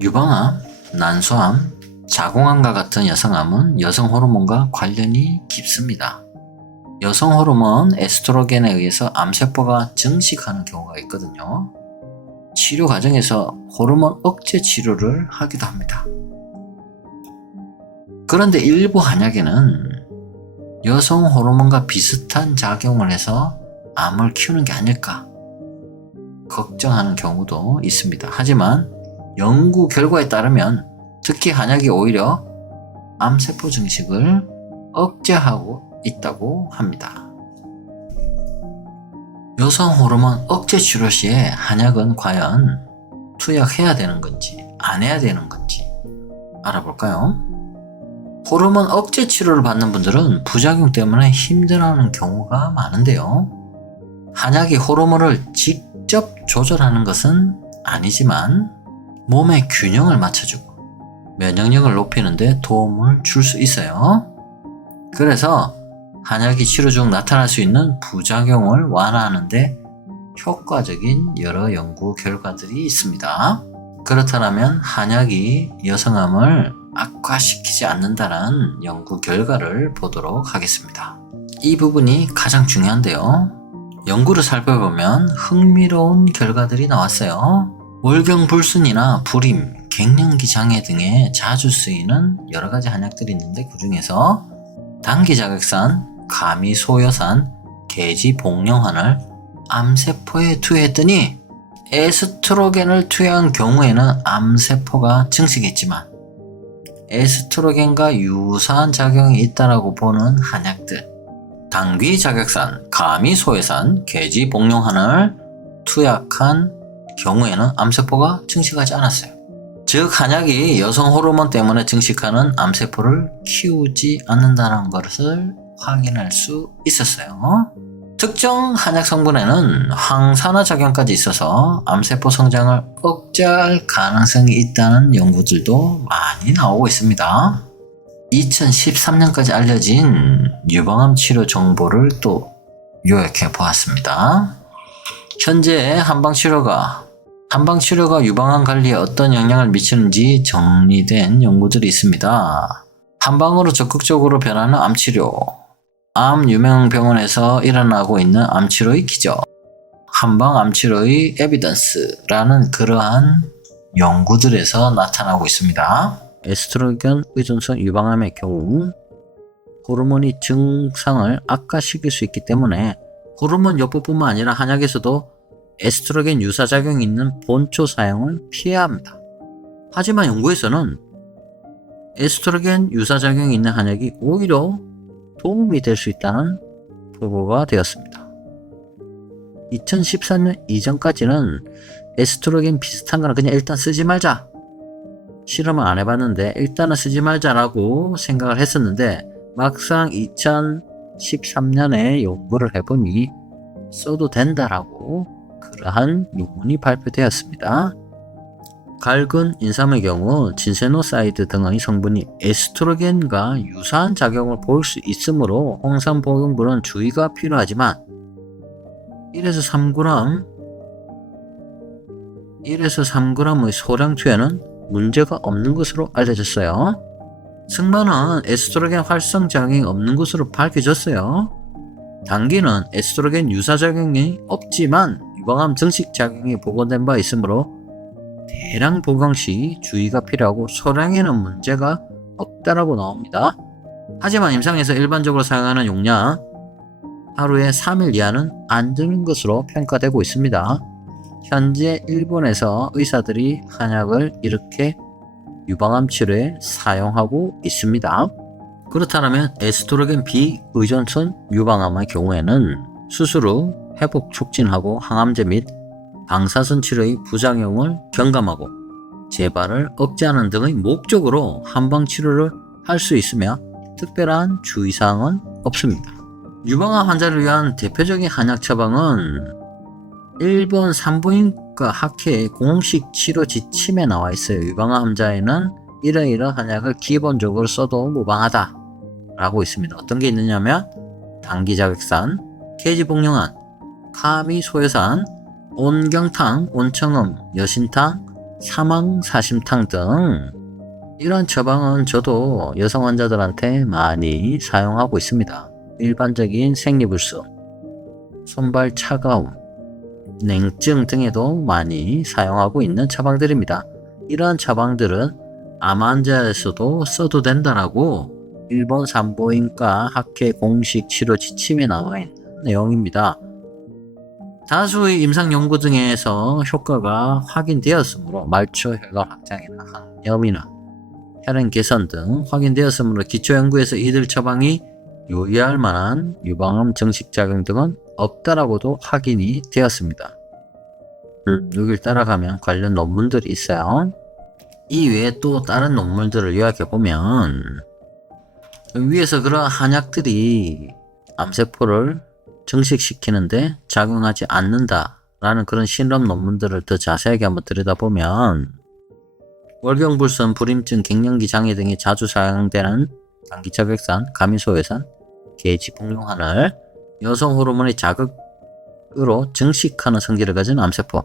유방암, 난소암, 자궁암과 같은 여성암은 여성 호르몬과 관련이 깊습니다. 여성 호르몬 에스트로겐에 의해서 암세포가 증식하는 경우가 있거든요. 치료 과정에서 호르몬 억제 치료를 하기도 합니다. 그런데 일부 한약에는 여성 호르몬과 비슷한 작용을 해서 암을 키우는 게 아닐까 걱정하는 경우도 있습니다. 하지만 연구 결과에 따르면 특히 한약이 오히려 암세포 증식을 억제하고 있다고 합니다. 여성 호르몬 억제 치료 시에 한약은 과연 투약해야 되는 건지 안 해야 되는 건지 알아볼까요? 호르몬 억제 치료를 받는 분들은 부작용 때문에 힘들어하는 경우가 많은데요. 한약이 호르몬을 직접 조절하는 것은 아니지만 몸의 균형을 맞춰주고 면역력을 높이는 데 도움을 줄 수 있어요. 그래서 한약이 치료 중 나타날 수 있는 부작용을 완화하는 데 효과적인 여러 연구 결과들이 있습니다. 그렇다면 한약이 여성암을 악화시키지 않는다는 연구 결과를 보도록 하겠습니다. 이 부분이 가장 중요한데요. 연구를 살펴보면 흥미로운 결과들이 나왔어요. 월경불순이나 불임, 갱년기 장애 등에 자주 쓰이는 여러가지 한약들이 있는데 그 중에서 당기자극산, 가미소여산, 계지복령환을 암세포에 투여했더니 에스트로겐을 투여한 경우에는 암세포가 증식했지만 에스트로겐과 유사한 작용이 있다고 보는 한약들, 당귀자극산, 가미소여산, 계지복령환을 투약한 경우에는 암세포가 증식하지 않았어요. 즉 한약이 여성 호르몬 때문에 증식하는 암세포를 키우지 않는다는 것을 확인할 수 있었어요. 특정 한약 성분에는 항산화 작용까지 있어서 암세포 성장을 억제할 가능성이 있다는 연구들도 많이 나오고 있습니다. 2013년까지 알려진 유방암 치료 정보를 또 요약해 보았습니다. 현재 한방 치료가 한방치료가 유방암 관리에 어떤 영향을 미치는지 정리된 연구들이 있습니다. 한방으로 적극적으로 변하는 암치료. 암 유명 병원에서 일어나고 있는 암치료의 기적. 한방 암치료의 에비던스라는 그러한 연구들에서 나타나고 있습니다. 에스트로겐 의존성 유방암의 경우 호르몬이 증상을 악화시킬 수 있기 때문에 호르몬 요법뿐만 아니라 한약에서도 에스트로겐 유사작용이 있는 본초 사용을 피해야 합니다. 하지만 연구에서는 에스트로겐 유사작용이 있는 한약이 오히려 도움이 될 수 있다는 보고가 되었습니다. 2014년 이전까지는 에스트로겐 비슷한 거는 그냥 일단 쓰지 말자, 실험을 안 해봤는데 일단은 쓰지 말자라고 생각을 했었는데 막상 2013년에 연구를 해보니 써도 된다라고 그러한 논문이 발표되었습니다. 갈근 인삼의 경우 진세노사이드 등의 성분이 에스트로겐과 유사한 작용을 보일 수 있으므로 홍삼 복용부는 주의가 필요하지만 1에서 3g의 소량 투여는 문제가 없는 것으로 알려졌어요. 승마는 에스트로겐 활성 작용이 없는 것으로 밝혀졌어요. 당귀는 에스트로겐 유사작용이 없지만 유방암 증식 작용이 보고된 바 있으므로 대량 복용 시 주의가 필요하고 소량에는 문제가 없다라고 나옵니다. 하지만 임상에서 일반적으로 사용하는 용량 하루에 3일 이하는 안 드는 것으로 평가되고 있습니다. 현재 일본에서 의사들이 한약을 이렇게 유방암 치료에 사용하고 있습니다. 그렇다면 에스트로겐 비의존성 유방암의 경우에는 수술 후 회복 촉진하고 항암제 및 방사선 치료의 부작용을 경감하고 재발을 억제하는 등의 목적으로 한방 치료를 할 수 있으며 특별한 주의사항은 없습니다. 유방암 환자를 위한 대표적인 한약 처방은 일본 산부인과 학회의 공식 치료 지침에 나와 있어요. 유방암 환자에는 이러이러한 한약을 기본적으로 써도 무방하다 라고 있습니다. 어떤 게 있느냐면 당기자극산, 계지복용안, 카미소요산, 온경탕, 온청음, 여신탕, 사망사심탕 등 이런 처방은 저도 여성 환자들한테 많이 사용하고 있습니다. 일반적인 생리불순, 손발 차가움, 냉증 등에도 많이 사용하고 있는 처방들입니다. 이러한 처방들은 암 환자에서도 써도 된다라고 일본 산부인과 학회 공식 치료 지침에 나와 있는 내용입니다. 다수의 임상 연구 등에서 효과가 확인되었으므로 말초 혈관 확장이나 항염이나 혈행 개선 등 확인되었으므로 기초 연구에서 이들 처방이 유의할 만한 유방암 증식작용 등은 없다라고도 확인이 되었습니다. 여기를 따라가면 관련 논문들이 있어요. 이 외에 또 다른 논문들을 요약해보면 위에서 그런 한약들이 암세포를 증식시키는데 작용하지 않는다라는 그런 실험 논문들을 더 자세하게 한번 들여다보면 월경불선, 불임증, 갱년기 장애 등이 자주 사용되는 당기자극산, 가미소요산, 계지복용안을 여성 호르몬의 자극으로 증식하는 성질을 가진 암세포,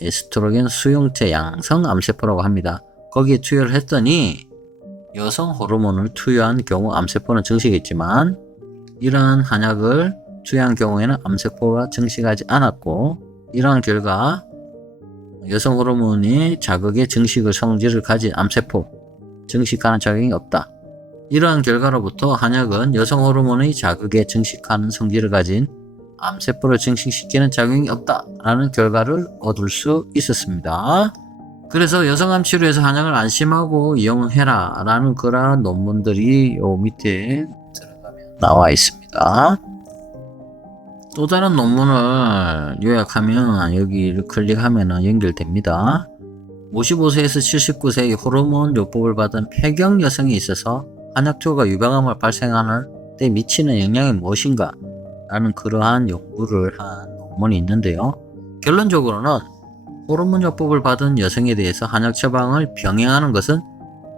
에스트로겐 수용체 양성 암세포라고 합니다. 거기에 투여를 했더니 여성 호르몬을 투여한 경우 암세포는 증식했지만 이러한 한약을 투여한 경우에는 암세포가 증식하지 않았고 이러한 결과 여성 호르몬이 자극의 증식의 성질을 가진 암세포, 증식하는 작용이 없다. 이러한 결과로부터 한약은 여성 호르몬의 자극에 증식하는 성질을 가진 암세포를 증식시키는 작용이 없다라는 결과를 얻을 수 있었습니다. 그래서 여성암 치료에서 한약을 안심하고 이용해라 라는 그러한 논문들이 요 밑에 들어가면 나와 있습니다. 또 다른 논문을 요약하면 여기를 클릭하면 연결됩니다. 55세에서 79세의 호르몬 요법을 받은 폐경 여성에 있어서 한약 투여가 유방암을 발생하는 데 미치는 영향이 무엇인가 라는 그러한 연구를 한 논문이 있는데요. 결론적으로는 호르몬 요법을 받은 여성에 대해서 한약 처방을 병행하는 것은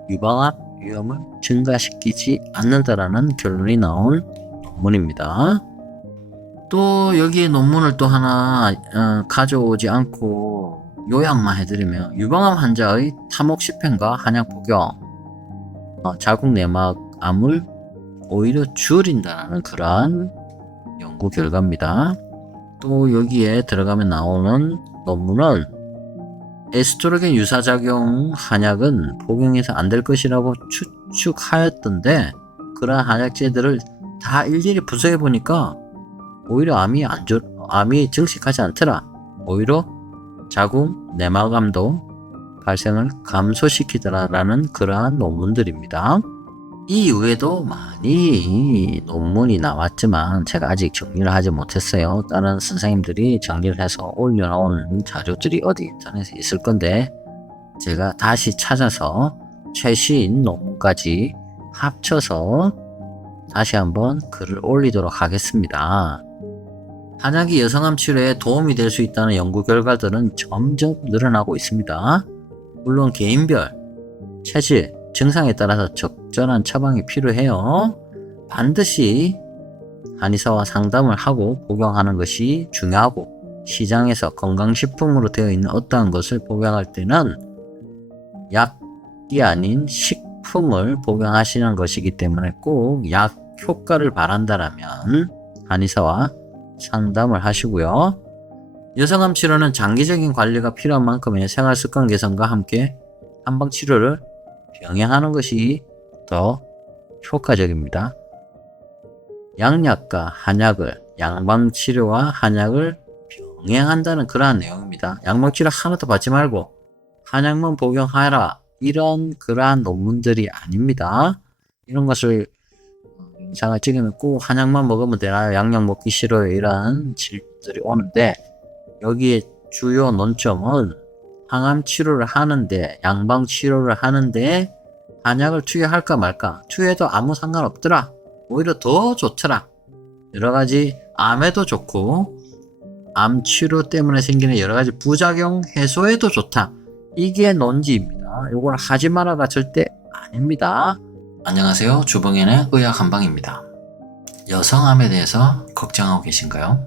유방암 위험을 증가시키지 않는다라는 결론이 나온 논문입니다. 또 여기에 논문을 또 하나 가져오지 않고 요약만 해드리면 유방암 환자의 타목 집행과 한약 복용, 자궁 내막암을 오히려 줄인다는 그러한 연구 결과입니다. 또 여기에 들어가면 나오는 논문은 에스트로겐 유사작용 한약은 복용해서 안 될 것이라고 추측하였던데 그러한 한약제들을 다 일일이 분석해 보니까 오히려 암이 증식하지 않더라. 오히려 자궁 내막암도 발생을 감소시키더라라는 그러한 논문들입니다. 이 이후에도 많이 논문이 나왔지만 제가 아직 정리를 하지 못했어요. 다른 선생님들이 정리를 해서 올려놓은 자료들이 어디 인터넷에 있을 건데 제가 다시 찾아서 최신 논문까지 합쳐서 다시 한번 글을 올리도록 하겠습니다. 한약이 여성암 치료에 도움이 될 수 있다는 연구 결과들은 점점 늘어나고 있습니다. 물론 개인별, 체질, 증상에 따라서 적절한 처방이 필요해요. 반드시 한의사와 상담을 하고 복용하는 것이 중요하고 시장에서 건강식품으로 되어 있는 어떠한 것을 복용할 때는 약이 아닌 식품을 복용하시는 것이기 때문에 꼭 약 효과를 바란다면 한의사와 상담을 하시고요. 여성암 치료는 장기적인 관리가 필요한 만큼의 생활습관 개선과 함께 한방치료를 병행하는 것이 더 효과적입니다. 양약과 한약을, 양방치료와 한약을 병행한다는 그러한 내용입니다. 양방치료 하나도 받지 말고 한약만 복용하라, 이런 그러한 논문들이 아닙니다. 이런 것을 영상을 찍으면 꼭 한약만 먹으면 되나요? 양약 먹기 싫어요, 이런 질문들이 오는데 여기에 주요 논점은 항암 치료를 하는데, 양방 치료를 하는데 한약을 투여할까 말까? 투여해도 아무 상관없더라. 오히려 더 좋더라. 여러가지 암에도 좋고 암 치료 때문에 생기는 여러가지 부작용 해소에도 좋다. 이게 논지입니다. 이걸 하지 말아가 절대 아닙니다. 안녕하세요. 주봉현의 의학 한방입니다. 여성암에 대해서 걱정하고 계신가요?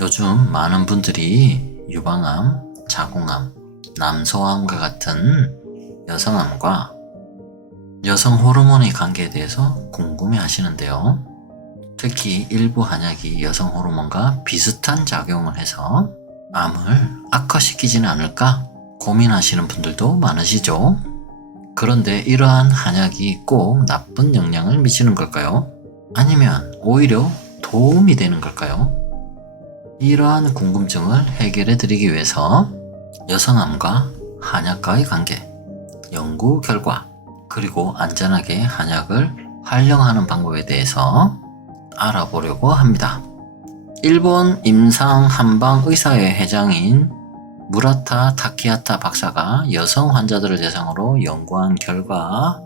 요즘 많은 분들이 유방암, 자궁암, 남소암과 같은 여성암과 여성 호르몬의 관계에 대해서 궁금해 하시는데요. 특히 일부 한약이 여성 호르몬과 비슷한 작용을 해서 암을 악화시키지는 않을까 고민하시는 분들도 많으시죠. 그런데 이러한 한약이 꼭 나쁜 영향을 미치는 걸까요? 아니면 오히려 도움이 되는 걸까요? 이러한 궁금증을 해결해 드리기 위해서 여성암과 한약과의 관계, 연구 결과, 그리고 안전하게 한약을 활용하는 방법에 대해서 알아보려고 합니다. 일본 임상 한방 의사회 회장인 무라타 타키하타 박사가 여성 환자들을 대상으로 연구한 결과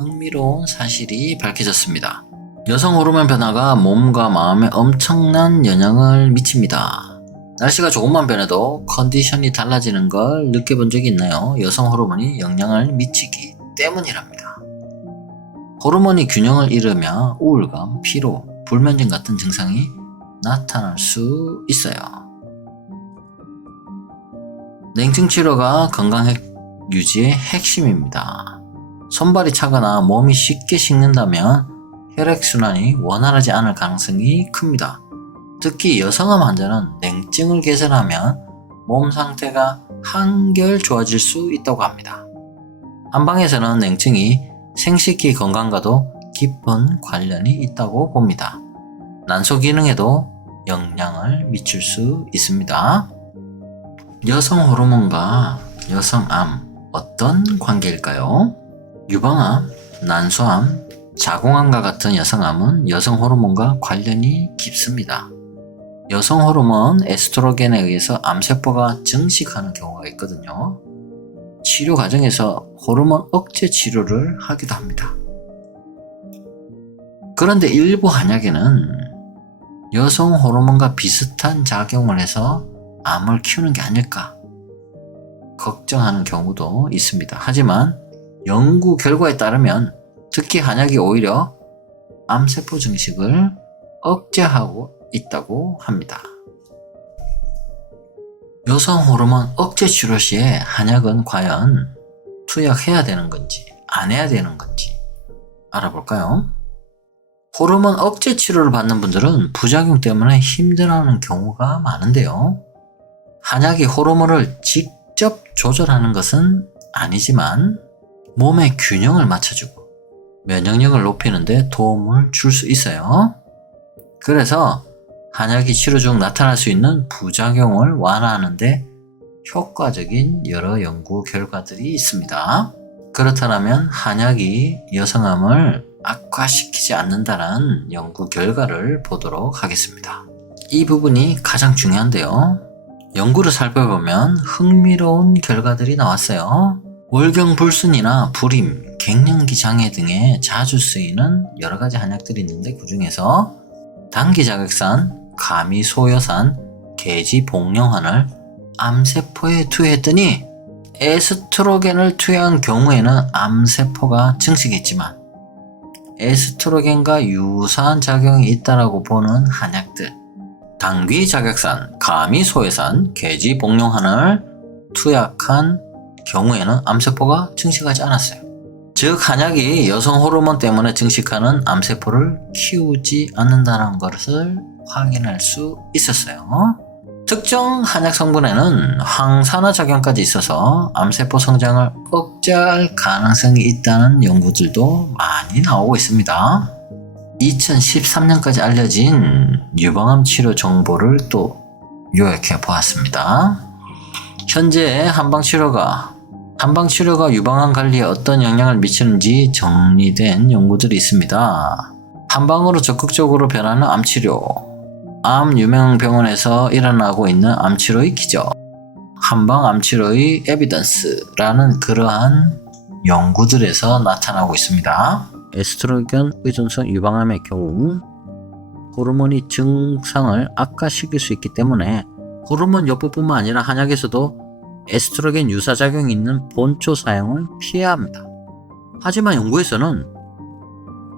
흥미로운 사실이 밝혀졌습니다. 여성 호르몬 변화가 몸과 마음에 엄청난 영향을 미칩니다. 날씨가 조금만 변해도 컨디션이 달라지는 걸 느껴본 적이 있나요? 여성 호르몬이 영향을 미치기 때문이랍니다. 호르몬이 균형을 잃으며 우울감, 피로, 불면증 같은 증상이 나타날 수 있어요. 냉증 치료가 건강 유지의 핵심입니다. 손발이 차거나 몸이 쉽게 식는다면 혈액순환이 원활하지 않을 가능성이 큽니다. 특히 여성암 환자는 냉증을 개선하면 몸 상태가 한결 좋아질 수 있다고 합니다. 한방에서는 냉증이 생식기 건강과도 깊은 관련이 있다고 봅니다. 난소 기능에도 영향을 미칠 수 있습니다. 여성 호르몬과 여성암, 어떤 관계일까요? 유방암, 난소암, 자궁암과 같은 여성암은 여성 호르몬과 관련이 깊습니다. 여성 호르몬 에스트로겐에 의해서 암세포가 증식하는 경우가 있거든요. 치료 과정에서 호르몬 억제 치료를 하기도 합니다. 그런데 일부 한약에는 여성 호르몬과 비슷한 작용을 해서 암을 키우는 게 아닐까 걱정하는 경우도 있습니다. 하지만 연구 결과에 따르면 특히 한약이 오히려 암세포 증식을 억제하고 있다고 합니다. 여성 호르몬 억제 치료 시에 한약은 과연 투약해야 되는 건지 안 해야 되는 건지 알아볼까요? 호르몬 억제 치료를 받는 분들은 부작용 때문에 힘들어하는 경우가 많은데요. 한약이 호르몬을 직접 조절하는 것은 아니지만 몸의 균형을 맞춰주고 면역력을 높이는 데 도움을 줄 수 있어요. 그래서 한약이 치료 중 나타날 수 있는 부작용을 완화하는 데 효과적인 여러 연구 결과들이 있습니다. 그렇다면 한약이 여성함을 악화시키지 않는다는 연구 결과를 보도록 하겠습니다. 이 부분이 가장 중요한데요. 연구를 살펴보면 흥미로운 결과들이 나왔어요. 월경불순이나 불임, 갱년기 장애 등에 자주 쓰이는 여러 가지 한약들이 있는데 그 중에서 당기자극산, 가미소여산, 계지복령환을 암세포에 투여했더니 에스트로겐을 투여한 경우에는 암세포가 증식했지만 에스트로겐과 유사한 작용이 있다고 보는 한약들, 당귀자격산, 가미소여산, 계지복령환을 투약한 경우에는 암세포가 증식하지 않았어요. 즉 한약이 여성 호르몬 때문에 증식하는 암세포를 키우지 않는다는 것을 확인할 수 있었어요. 특정 한약 성분에는 항산화 작용까지 있어서 암세포 성장을 억제할 가능성이 있다는 연구들도 많이 나오고 있습니다. 2013년까지 알려진 유방암 치료 정보를 또 요약해 보았습니다. 현재 한방치료가 유방암 관리에 어떤 영향을 미치는지 정리된 연구들이 있습니다. 한방으로 적극적으로 변하는 암치료, 암 유명 병원에서 일어나고 있는 암치료의 기적, 한방 암치료의 에비던스라는 그러한 연구들에서 나타나고 있습니다. 에스트로겐 의존성 유방암의 경우 호르몬이 증상을 악화시킬 수 있기 때문에 호르몬 요법뿐만 아니라 한약에서도 에스트로겐 유사작용이 있는 본초 사용을 피해야 합니다. 하지만 연구에서는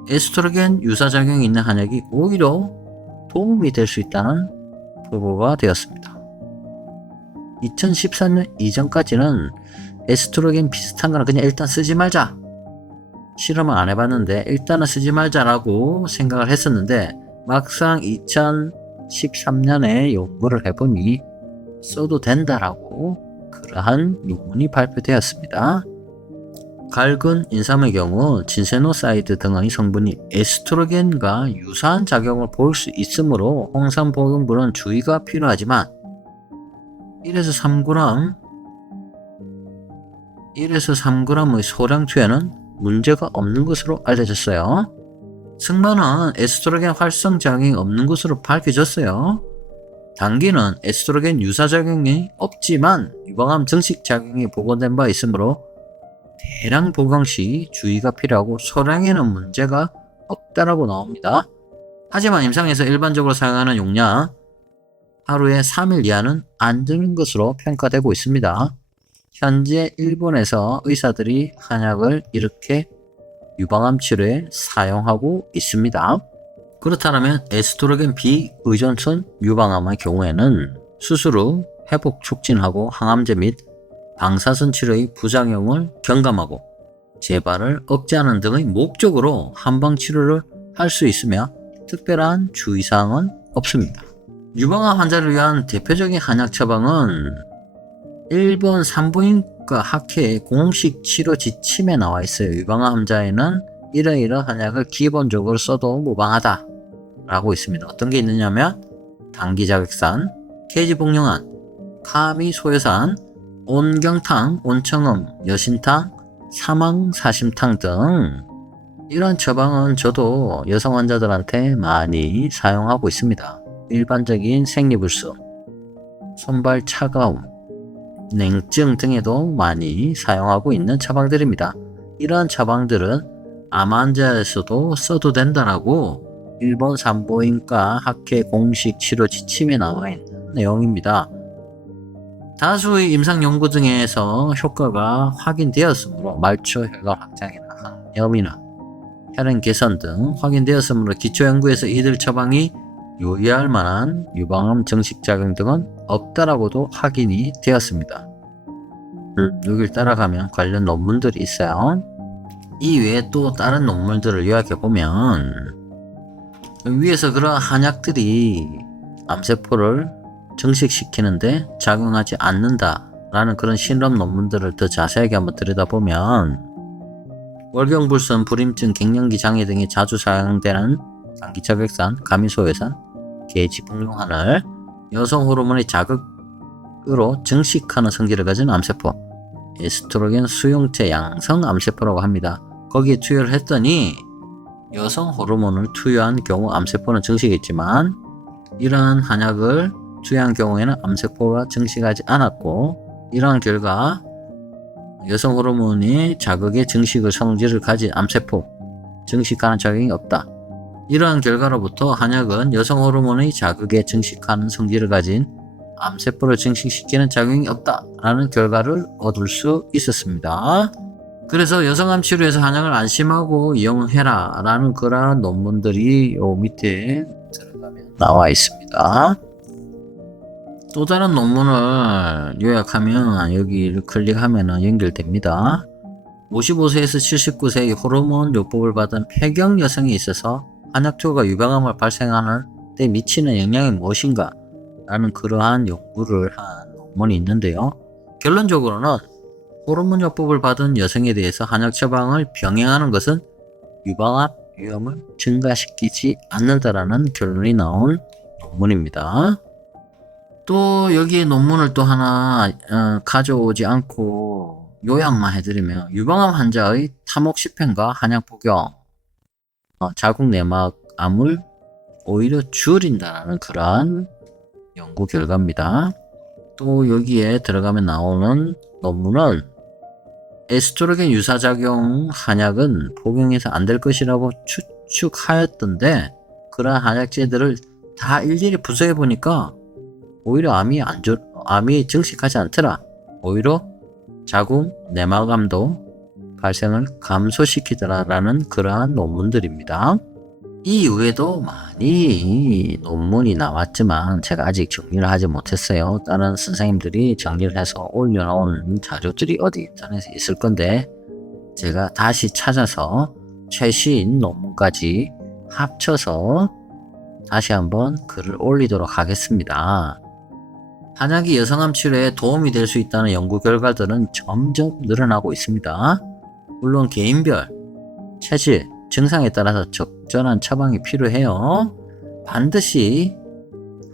에스트로겐 유사작용이 있는 한약이 오히려 도움이 될 수 있다는 보고가 되었습니다. 2014년 이전까지는 에스트로겐 비슷한 거는 그냥 일단 쓰지 말자, 실험을 안 해봤는데 일단은 쓰지 말자라고 생각을 했었는데 막상 2013년에 연구를 해보니 써도 된다라고 그러한 논문이 발표되었습니다. 갈근 인삼의 경우 진세노사이드 등의 성분이 에스트로겐과 유사한 작용을 보일 수 있으므로 홍삼 복용부는 주의가 필요하지만 1에서 3g의 소량 투여는 문제가 없는 것으로 알려졌어요. 승마는 에스트로겐 활성작용이 없는 것으로 밝혀졌어요. 당귀는 에스트로겐 유사작용이 없지만 유방암 증식작용이 보고된 바 있으므로 대량 복용 시 주의가 필요하고 소량에는 문제가 없다라고 나옵니다. 하지만 임상에서 일반적으로 사용하는 용량 하루에 3일 이하는 안정인 것으로 평가되고 있습니다. 현재 일본에서 의사들이 한약을 이렇게 유방암 치료에 사용하고 있습니다. 그렇다면 에스트로겐 비의존성 유방암의 경우에는 수술 후 회복 촉진하고 항암제 및 방사선 치료의 부작용을 경감하고 재발을 억제하는 등의 목적으로 한방 치료를 할 수 있으며 특별한 주의사항은 없습니다. 유방암 환자를 위한 대표적인 한약 처방은 일본 산부인과 학회의 공식 치료 지침에 나와 있어요. 유방암 환자에는 이러이러한 한약을 기본적으로 써도 무방하다 라고 있습니다. 어떤 게 있느냐면 당기자극산, 계지복령환, 가미소여산, 온경탕, 온청음, 여신탕, 사망사심탕 등 이런 처방은 저도 여성 환자들한테 많이 사용하고 있습니다. 일반적인 생리불순, 손발 차가움, 냉증 등에도 많이 사용하고 있는 처방들입니다. 이러한 처방들은 암 환자에서도 써도 된다라고 일본 산부인과 학회 공식 치료 지침에 나와 있는 내용입니다. 다수의 임상 연구 등에서 효과가 확인되었으므로 말초 혈관 확장이나 항염이나 혈행 개선 등 확인되었으므로 기초 연구에서 이들 처방이 유의할 만한 유방암 정식작용 등은 없다라고도 확인이 되었습니다. 여기를 따라가면 관련 논문들이 있어요. 이 외에 또 다른 논문들을 요약해보면 위에서 그런 한약들이 암세포를 증식시키는데 작용하지 않는다 라는 그런 실험 논문들을 더 자세하게 한번 들여다보면 월경불선, 불임증, 갱년기 장애 등이 자주 사용되는 장기자극산, 가미소외산, 계지복용환을 여성 호르몬의 자극으로 증식하는 성질을 가진 암세포, 에스트로겐 수용체 양성 암세포라고 합니다. 거기에 투여를 했더니 여성 호르몬을 투여한 경우 암세포는 증식했지만 이러한 한약을 투여한 경우에는 암세포가 증식하지 않았고, 이러한 결과 여성 호르몬이 자극의 증식의 성질을 가진 암세포 증식하는 작용이 없다. 이러한 결과로부터 한약은 여성 호르몬의 자극에 증식하는 성질을 가진 암세포를 증식시키는 작용이 없다라는 결과를 얻을 수 있었습니다. 그래서 여성암 치료에서 한약을 안심하고 이용해라 라는 그러한 논문들이 요 밑에 들어가면 나와 있습니다. 또 다른 논문을 요약하면 여기를 클릭하면 연결됩니다. 55세에서 79세의 호르몬 요법을 받은 폐경 여성에 있어서 한약 투여가 유방암을 발생하는 데 미치는 영향이 무엇인가 라는 그러한 연구를 한 논문이 있는데요. 결론적으로는 호르몬 요법을 받은 여성에 대해서 한약 처방을 병행하는 것은 유방암 위험을 증가시키지 않는다라는 결론이 나온 논문입니다. 또 여기에 논문을 또 하나 가져오지 않고 요약만 해드리면 유방암 환자의 타목시펜과 한약 복용, 자궁 내막암을 오히려 줄인다는 그러한 연구 결과입니다. 또 여기에 들어가면 나오는 논문은 에스트로겐 유사작용 한약은 복용해서 안 될 것이라고 추측하였던데 그러한 한약제들을 다 일일이 분석해 보니까 오히려 암이 증식하지 않더라. 오히려 자궁 내막암도 발생을 감소시키더라라는 그러한 논문들입니다. 이 이후에도 많이 논문이 나왔지만 제가 아직 정리를 하지 못했어요. 다른 선생님들이 정리를 해서 올려놓은 자료들이 어디 인터넷에 있을 건데 제가 다시 찾아서 최신 논문까지 합쳐서 다시 한번 글을 올리도록 하겠습니다. 한약이 여성암 치료에 도움이 될 수 있다는 연구 결과들은 점점 늘어나고 있습니다. 물론 개인별, 체질, 증상에 따라서 적절한 처방이 필요해요. 반드시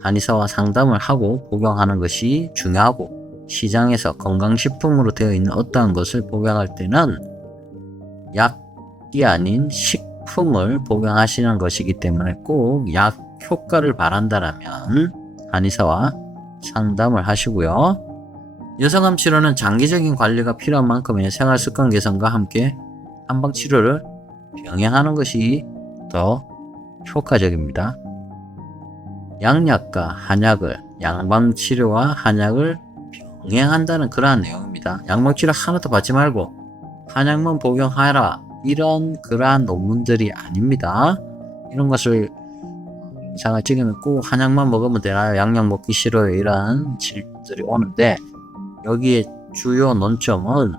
한의사와 상담을 하고 복용하는 것이 중요하고 시장에서 건강식품으로 되어 있는 어떠한 것을 복용할 때는 약이 아닌 식품을 복용하시는 것이기 때문에 꼭 약 효과를 바란다면 한의사와 상담을 하시고요. 여성암 치료는 장기적인 관리가 필요한 만큼의 생활습관 개선과 함께 한방치료를 병행하는 것이 더 효과적입니다. 양약과 한약을, 양방치료와 한약을 병행한다는 그러한 내용입니다. 양방치료 하나도 받지 말고 한약만 복용하라, 이런 그러한 논문들이 아닙니다. 이런 것을 영상을 찍으면 꼭 한약만 먹으면 되나요? 양약 먹기 싫어요, 이런 질문들이 오는데 여기에 주요 논점은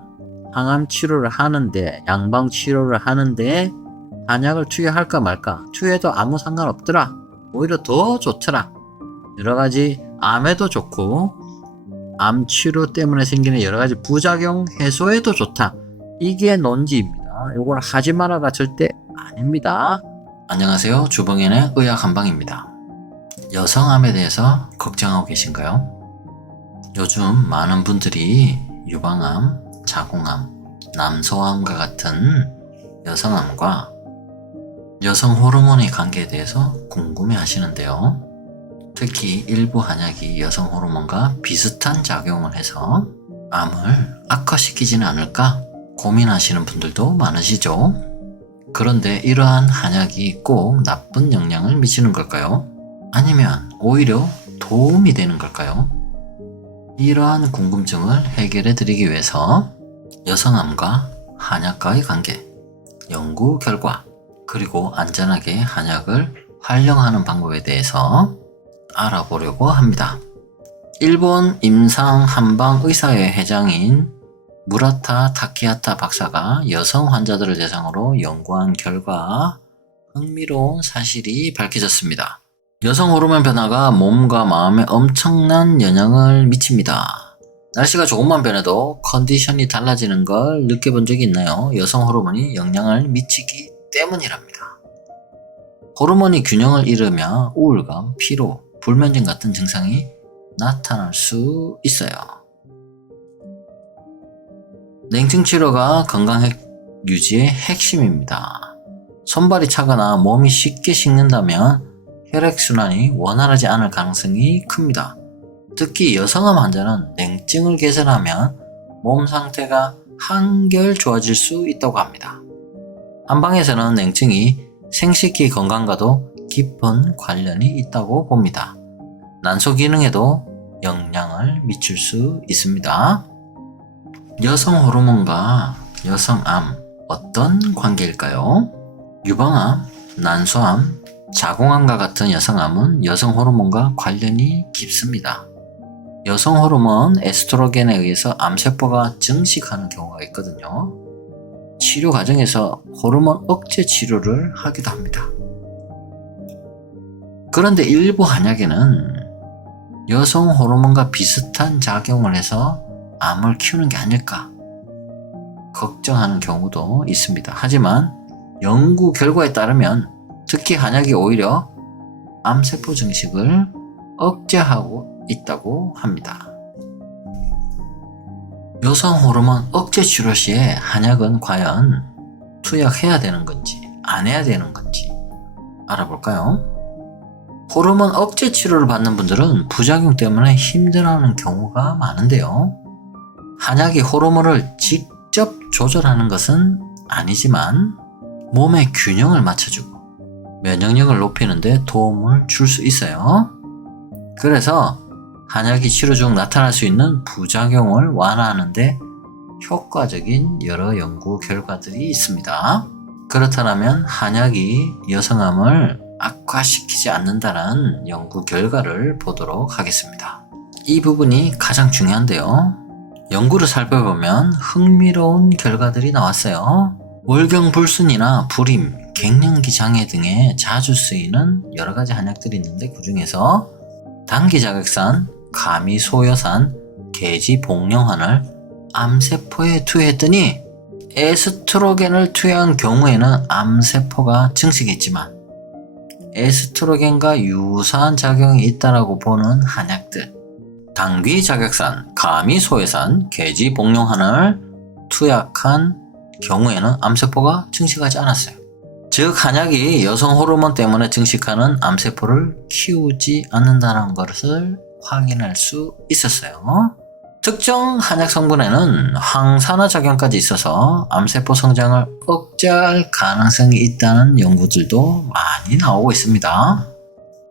항암 치료를 하는데, 양방 치료를 하는데 한약을 투여할까 말까? 투여해도 아무 상관없더라. 오히려 더 좋더라. 여러가지 암에도 좋고 암 치료 때문에 생기는 여러가지 부작용 해소에도 좋다. 이게 논지입니다. 이걸 하지 말아가 절대 아닙니다. 안녕하세요. 주봉현의 의학 한방입니다. 여성암에 대해서 걱정하고 계신가요? 요즘 많은 분들이 유방암, 자궁암, 남소암과 같은 여성암과 여성 호르몬의 관계에 대해서 궁금해 하시는데요. 특히 일부 한약이 여성 호르몬과 비슷한 작용을 해서 암을 악화시키지는 않을까 고민하시는 분들도 많으시죠. 그런데 이러한 한약이 꼭 나쁜 영향을 미치는 걸까요? 아니면 오히려 도움이 되는 걸까요? 이러한 궁금증을 해결해 드리기 위해서 여성암과 한약과의 관계, 연구 결과, 그리고 안전하게 한약을 활용하는 방법에 대해서 알아보려고 합니다. 일본 임상 한방 의사회 회장인 무라타 타키하타 박사가 여성 환자들을 대상으로 연구한 결과 흥미로운 사실이 밝혀졌습니다. 여성 호르몬 변화가 몸과 마음에 엄청난 영향을 미칩니다. 날씨가 조금만 변해도 컨디션이 달라지는 걸 느껴본 적이 있나요? 여성 호르몬이 영향을 미치기 때문이랍니다. 호르몬이 균형을 잃으며 우울감, 피로, 불면증 같은 증상이 나타날 수 있어요. 냉증 치료가 건강 유지의 핵심입니다. 손발이 차거나 몸이 쉽게 식는다면 혈액순환이 원활하지 않을 가능성이 큽니다. 특히 여성암 환자는 냉증을 개선하면 몸 상태가 한결 좋아질 수 있다고 합니다. 한방에서는 냉증이 생식기 건강과도 깊은 관련이 있다고 봅니다. 난소 기능에도 영향을 미칠 수 있습니다. 여성 호르몬과 여성암 어떤 관계일까요? 유방암, 난소암, 자궁암과 같은 여성암은 여성 호르몬과 관련이 깊습니다. 여성 호르몬 에스트로겐에 의해서 암세포가 증식하는 경우가 있거든요. 치료 과정에서 호르몬 억제 치료를 하기도 합니다. 그런데 일부 한약에는 여성 호르몬과 비슷한 작용을 해서 암을 키우는 게 아닐까 걱정하는 경우도 있습니다. 하지만 연구 결과에 따르면 특히 한약이 오히려 암세포 증식을 억제하고 있다고 합니다. 여성 호르몬 억제 치료 시에 한약은 과연 투약해야 되는 건지 안 해야 되는 건지 알아볼까요? 호르몬 억제 치료를 받는 분들은 부작용 때문에 힘들어하는 경우가 많은데요. 한약이 호르몬을 직접 조절하는 것은 아니지만 몸의 균형을 맞춰주고 면역력을 높이는 데 도움을 줄 수 있어요. 그래서 한약이 치료 중 나타날 수 있는 부작용을 완화하는 데 효과적인 여러 연구 결과들이 있습니다. 그렇다면 한약이 여성암을 악화시키지 않는다는 연구 결과를 보도록 하겠습니다. 이 부분이 가장 중요한데요. 연구를 살펴보면 흥미로운 결과들이 나왔어요. 월경불순이나 불임, 갱년기 장애 등에 자주 쓰이는 여러 가지 한약들이 있는데 그 중에서 당기자극산, 가미소여산, 계지복령환을 암세포에 투여했더니 에스트로겐을 투여한 경우에는 암세포가 증식했지만 에스트로겐과 유사한 작용이 있다고 보는 한약들, 당귀자격산, 가미소여산, 계지복령환을 투약한 경우에는 암세포가 증식하지 않았어요. 즉 한약이 여성 호르몬 때문에 증식하는 암세포를 키우지 않는다는 것을 확인할 수 있었어요. 특정 한약 성분에는 항산화 작용까지 있어서 암세포 성장을 억제할 가능성이 있다는 연구들도 많이 나오고 있습니다.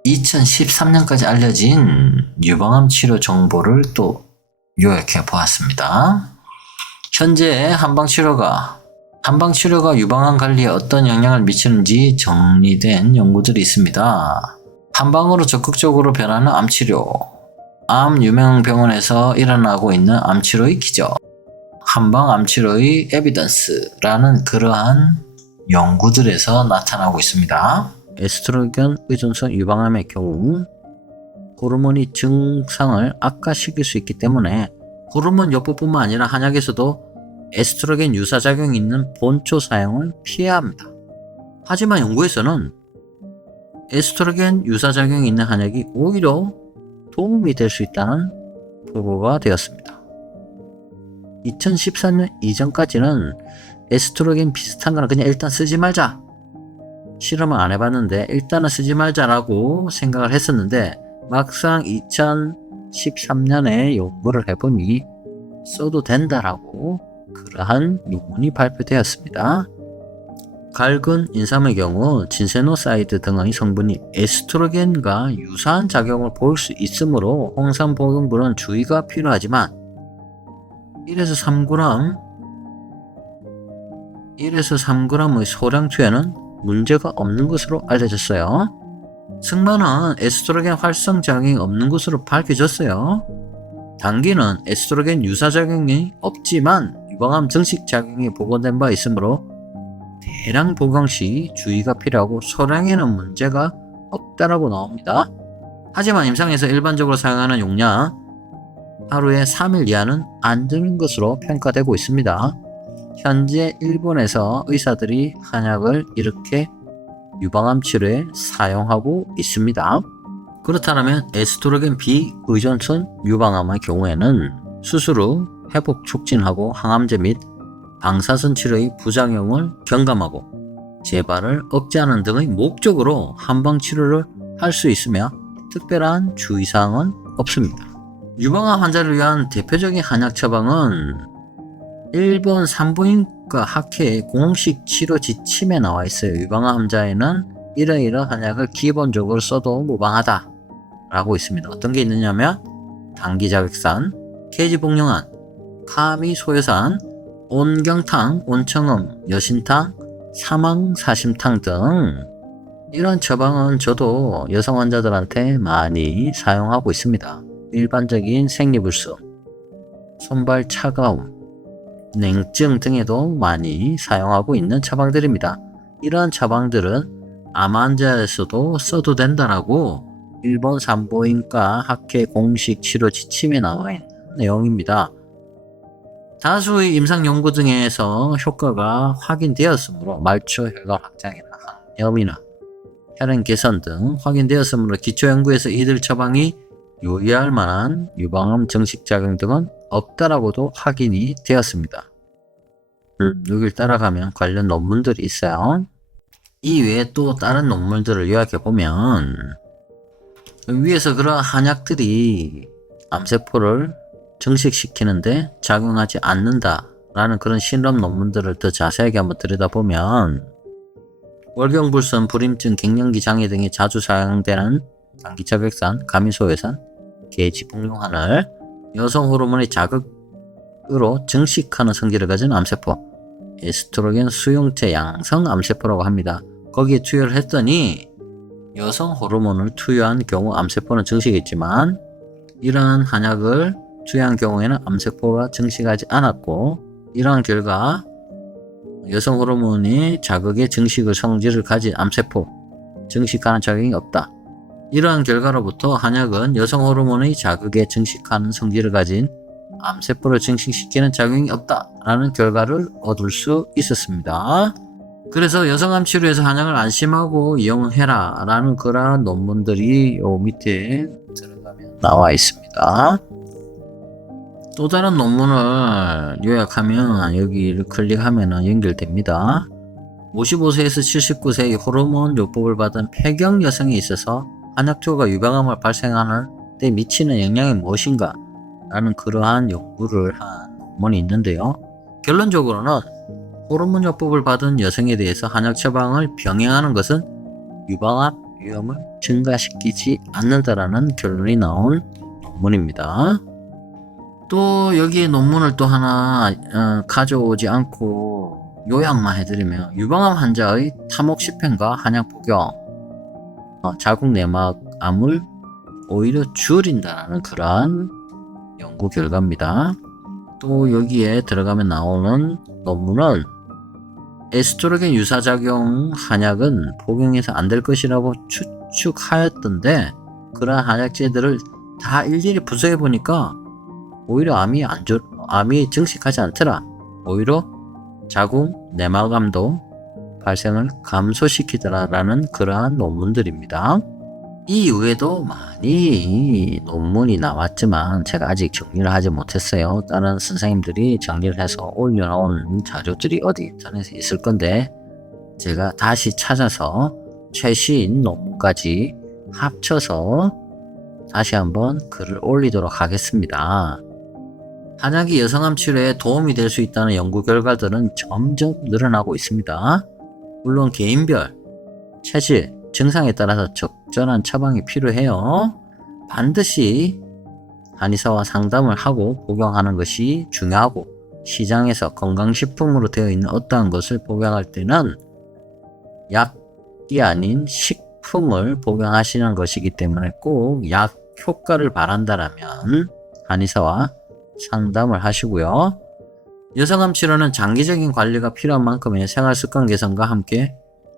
2013년까지 알려진 유방암 치료 정보를 또 요약해 보았습니다. 현재 한방치료가 유방암 관리에 어떤 영향을 미치는지 정리된 연구들이 있습니다. 한방으로 적극적으로 변하는 암치료, 암 유명 병원에서 일어나고 있는 암치료의 기적, 한방 암치료의 에비던스라는 그러한 연구들에서 나타나고 있습니다. 에스트로겐 의존성 유방암의 경우 호르몬이 증상을 악화시킬 수 있기 때문에 호르몬 요법뿐만 아니라 한약에서도 에스트로겐 유사작용이 있는 본초 사용을 피해야 합니다. 하지만 연구에서는 에스트로겐 유사작용이 있는 한약이 오히려 도움이 될 수 있다는 보고가 되었습니다. 2014년 이전까지는 에스트로겐 비슷한 거는 그냥 일단 쓰지 말자, 실험을 안 해봤는데 일단은 쓰지 말자라고 생각을 했었는데 막상 2013년에 연구를 해보니 써도 된다라고 그러한 논문이 발표되었습니다. 갈근 인삼의 경우 진세노사이드 등의 성분이 에스트로겐과 유사한 작용을 보일 수 있으므로 홍삼 복용부는 주의가 필요하지만 1에서 3g의 소량 투여는 문제가 없는 것으로 알려졌어요. 승마는 에스트로겐 활성 작용이 없는 것으로 밝혀졌어요. 당기는 에스트로겐 유사 작용이 없지만 유방암 증식 작용이 보고된 바 있으므로 대량 복용 시 주의가 필요하고 소량에는 문제가 없다라고 나옵니다. 하지만 임상에서 일반적으로 사용하는 용량 하루에 3일 이하는 안전한 것으로 평가되고 있습니다. 현재 일본에서 의사들이 한약을 이렇게 유방암 치료에 사용하고 있습니다. 그렇다면 에스트로겐 비의존성 유방암의 경우에는 수술 후 회복 촉진하고 항암제 및 방사선 치료의 부작용을 경감하고 재발을 억제하는 등의 목적으로 한방 치료를 할 수 있으며 특별한 주의사항은 없습니다. 유방암 환자를 위한 대표적인 한약 처방은 일본 산부인과 학회의 공식 치료 지침에 나와 있어요. 유방암 환자에는 이러이러한 한약을 기본적으로 써도 무방하다 라고 있습니다. 어떤 게 있느냐면 당기자극산, 폐지복용안, 카미소요산, 온경탕, 온청음, 여신탕, 사망사심탕 등 이런 처방은 저도 여성 환자들한테 많이 사용하고 있습니다. 일반적인 생리불순, 손발 차가움, 냉증 등에도 많이 사용하고 있는 처방들입니다. 이러한 처방들은 암 환자에서도 써도 된다라고 일본 산부인과 학회 공식 치료 지침에 나와 있는 내용입니다. 다수의 임상 연구 등에서 효과가 확인되었으므로 말초 혈관 확장이나 항염이나 혈행 개선 등 확인되었으므로 기초 연구에서 이들 처방이 유의할 만한 유방암 증식작용 등은 없다라고도 확인이 되었습니다. 여기를 따라가면 관련 논문들이 있어요. 이 외에 또 다른 논문들을 요약해보면 위에서 그런 한약들이 암세포를 증식시키는데 작용하지 않는다라는 그런 실험 논문들을 더 자세하게 한번 들여다보면 월경불선, 불임증, 갱년기 장애 등에 자주 사용되는 당기자극산, 가미소요산, 계지복용환을 여성 호르몬의 자극으로 증식하는 성질을 가진 암세포, 에스트로겐 수용체 양성 암세포라고 합니다. 거기에 투여를 했더니 여성 호르몬을 투여한 경우 암세포는 증식했지만 이러한 한약을 투여한 경우에는 암세포가 증식하지 않았고 이러한 결과 여성 호르몬이 자극의 증식의 성질을 가진 암세포, 증식하는 작용이 없다. 이러한 결과로부터 한약은 여성 호르몬의 자극에 증식하는 성질을 가진 암세포를 증식시키는 작용이 없다라는 결과를 얻을 수 있었습니다. 그래서 여성암 치료에서 한약을 안심하고 이용해라 라는 그러한 논문들이 요 밑에 들어가면 나와 있습니다. 또 다른 논문을 요약하면 여기를 클릭하면 연결됩니다. 55세에서 79세의 호르몬 요법을 받은 폐경 여성에 있어서 한약초가 유방암을 발생하는 데 미치는 영향이 무엇인가 라는 그러한 연구를 한 논문이 있는데요. 결론적으로는 호르몬 요법을 받은 여성에 대해서 한약 처방을 병행하는 것은 유방암 위험을 증가시키지 않는다라는 결론이 나온 논문입니다. 또 여기에 논문을 또 하나 가져오지 않고 요약만 해드리면 유방암 환자의 타목시펜과 한약 복용 자궁 내막암을 오히려 줄인다는 그러한 연구 결과입니다. 또 여기에 들어가면 나오는 논문은 에스트로겐 유사작용 한약은 복용해서 안 될 것이라고 추측하였던데 그러한 한약제들을 다 일일이 분석해 보니까 오히려 암이 증식하지 않더라. 오히려 자궁 내막암도 발생을 감소시키더라라는 그러한 논문들입니다. 이 이외에도 많이 논문이 나왔지만 제가 아직 정리를 하지 못했어요. 다른 선생님들이 정리를 해서 올려놓은 자료들이 어디 인터넷에 있을 건데 제가 다시 찾아서 최신 논문까지 합쳐서 다시 한번 글을 올리도록 하겠습니다. 한약이 여성암 치료에 도움이 될 수 있다는 연구 결과들은 점점 늘어나고 있습니다. 물론 개인별, 체질, 증상에 따라서 적절한 처방이 필요해요. 반드시 한의사와 상담을 하고 복용하는 것이 중요하고 시장에서 건강식품으로 되어 있는 어떠한 것을 복용할 때는 약이 아닌 약품을 복용하시는 것이기 때문에 꼭 약 효과를 바란다라면 한의사와 상담을 하시고요. 여성암 치료는 장기적인 관리가 필요한 만큼의 생활 습관 개선과 함께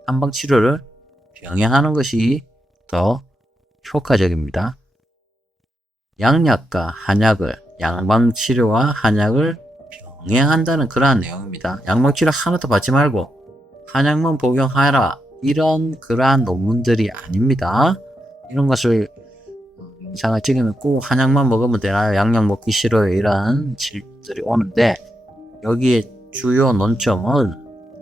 한방 치료를 병행하는 것이 더 효과적입니다. 양약과 한약을, 양방치료와 한약을 병행한다는 그러한 내용입니다. 양방치료 하나도 받지 말고 한약만 복용하라, 이런 그러한 논문들이 아닙니다. 이런 것을 영상을 찍으면 꼭 한약만 먹으면 되나요? 양약 먹기 싫어요, 이런 질문들이 오는데, 여기에 주요 논점은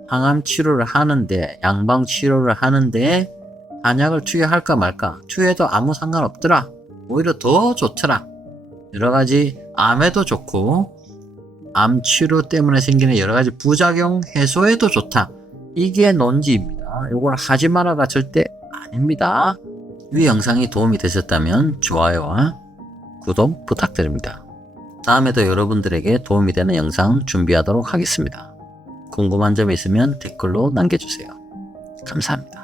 항암 치료를 하는데, 양방 치료를 하는데 한약을 투여할까 말까, 투여해도 아무 상관없더라, 오히려 더 좋더라, 여러가지 암에도 좋고 암 치료 때문에 생기는 여러가지 부작용 해소에도 좋다, 이게 논지입니다. 이걸 하지 마라가 절대 아닙니다. 이 영상이 도움이 되셨다면 좋아요와 구독 부탁드립니다. 다음에도 여러분들에게 도움이 되는 영상 준비하도록 하겠습니다. 궁금한 점 있으면 댓글로 남겨주세요. 감사합니다.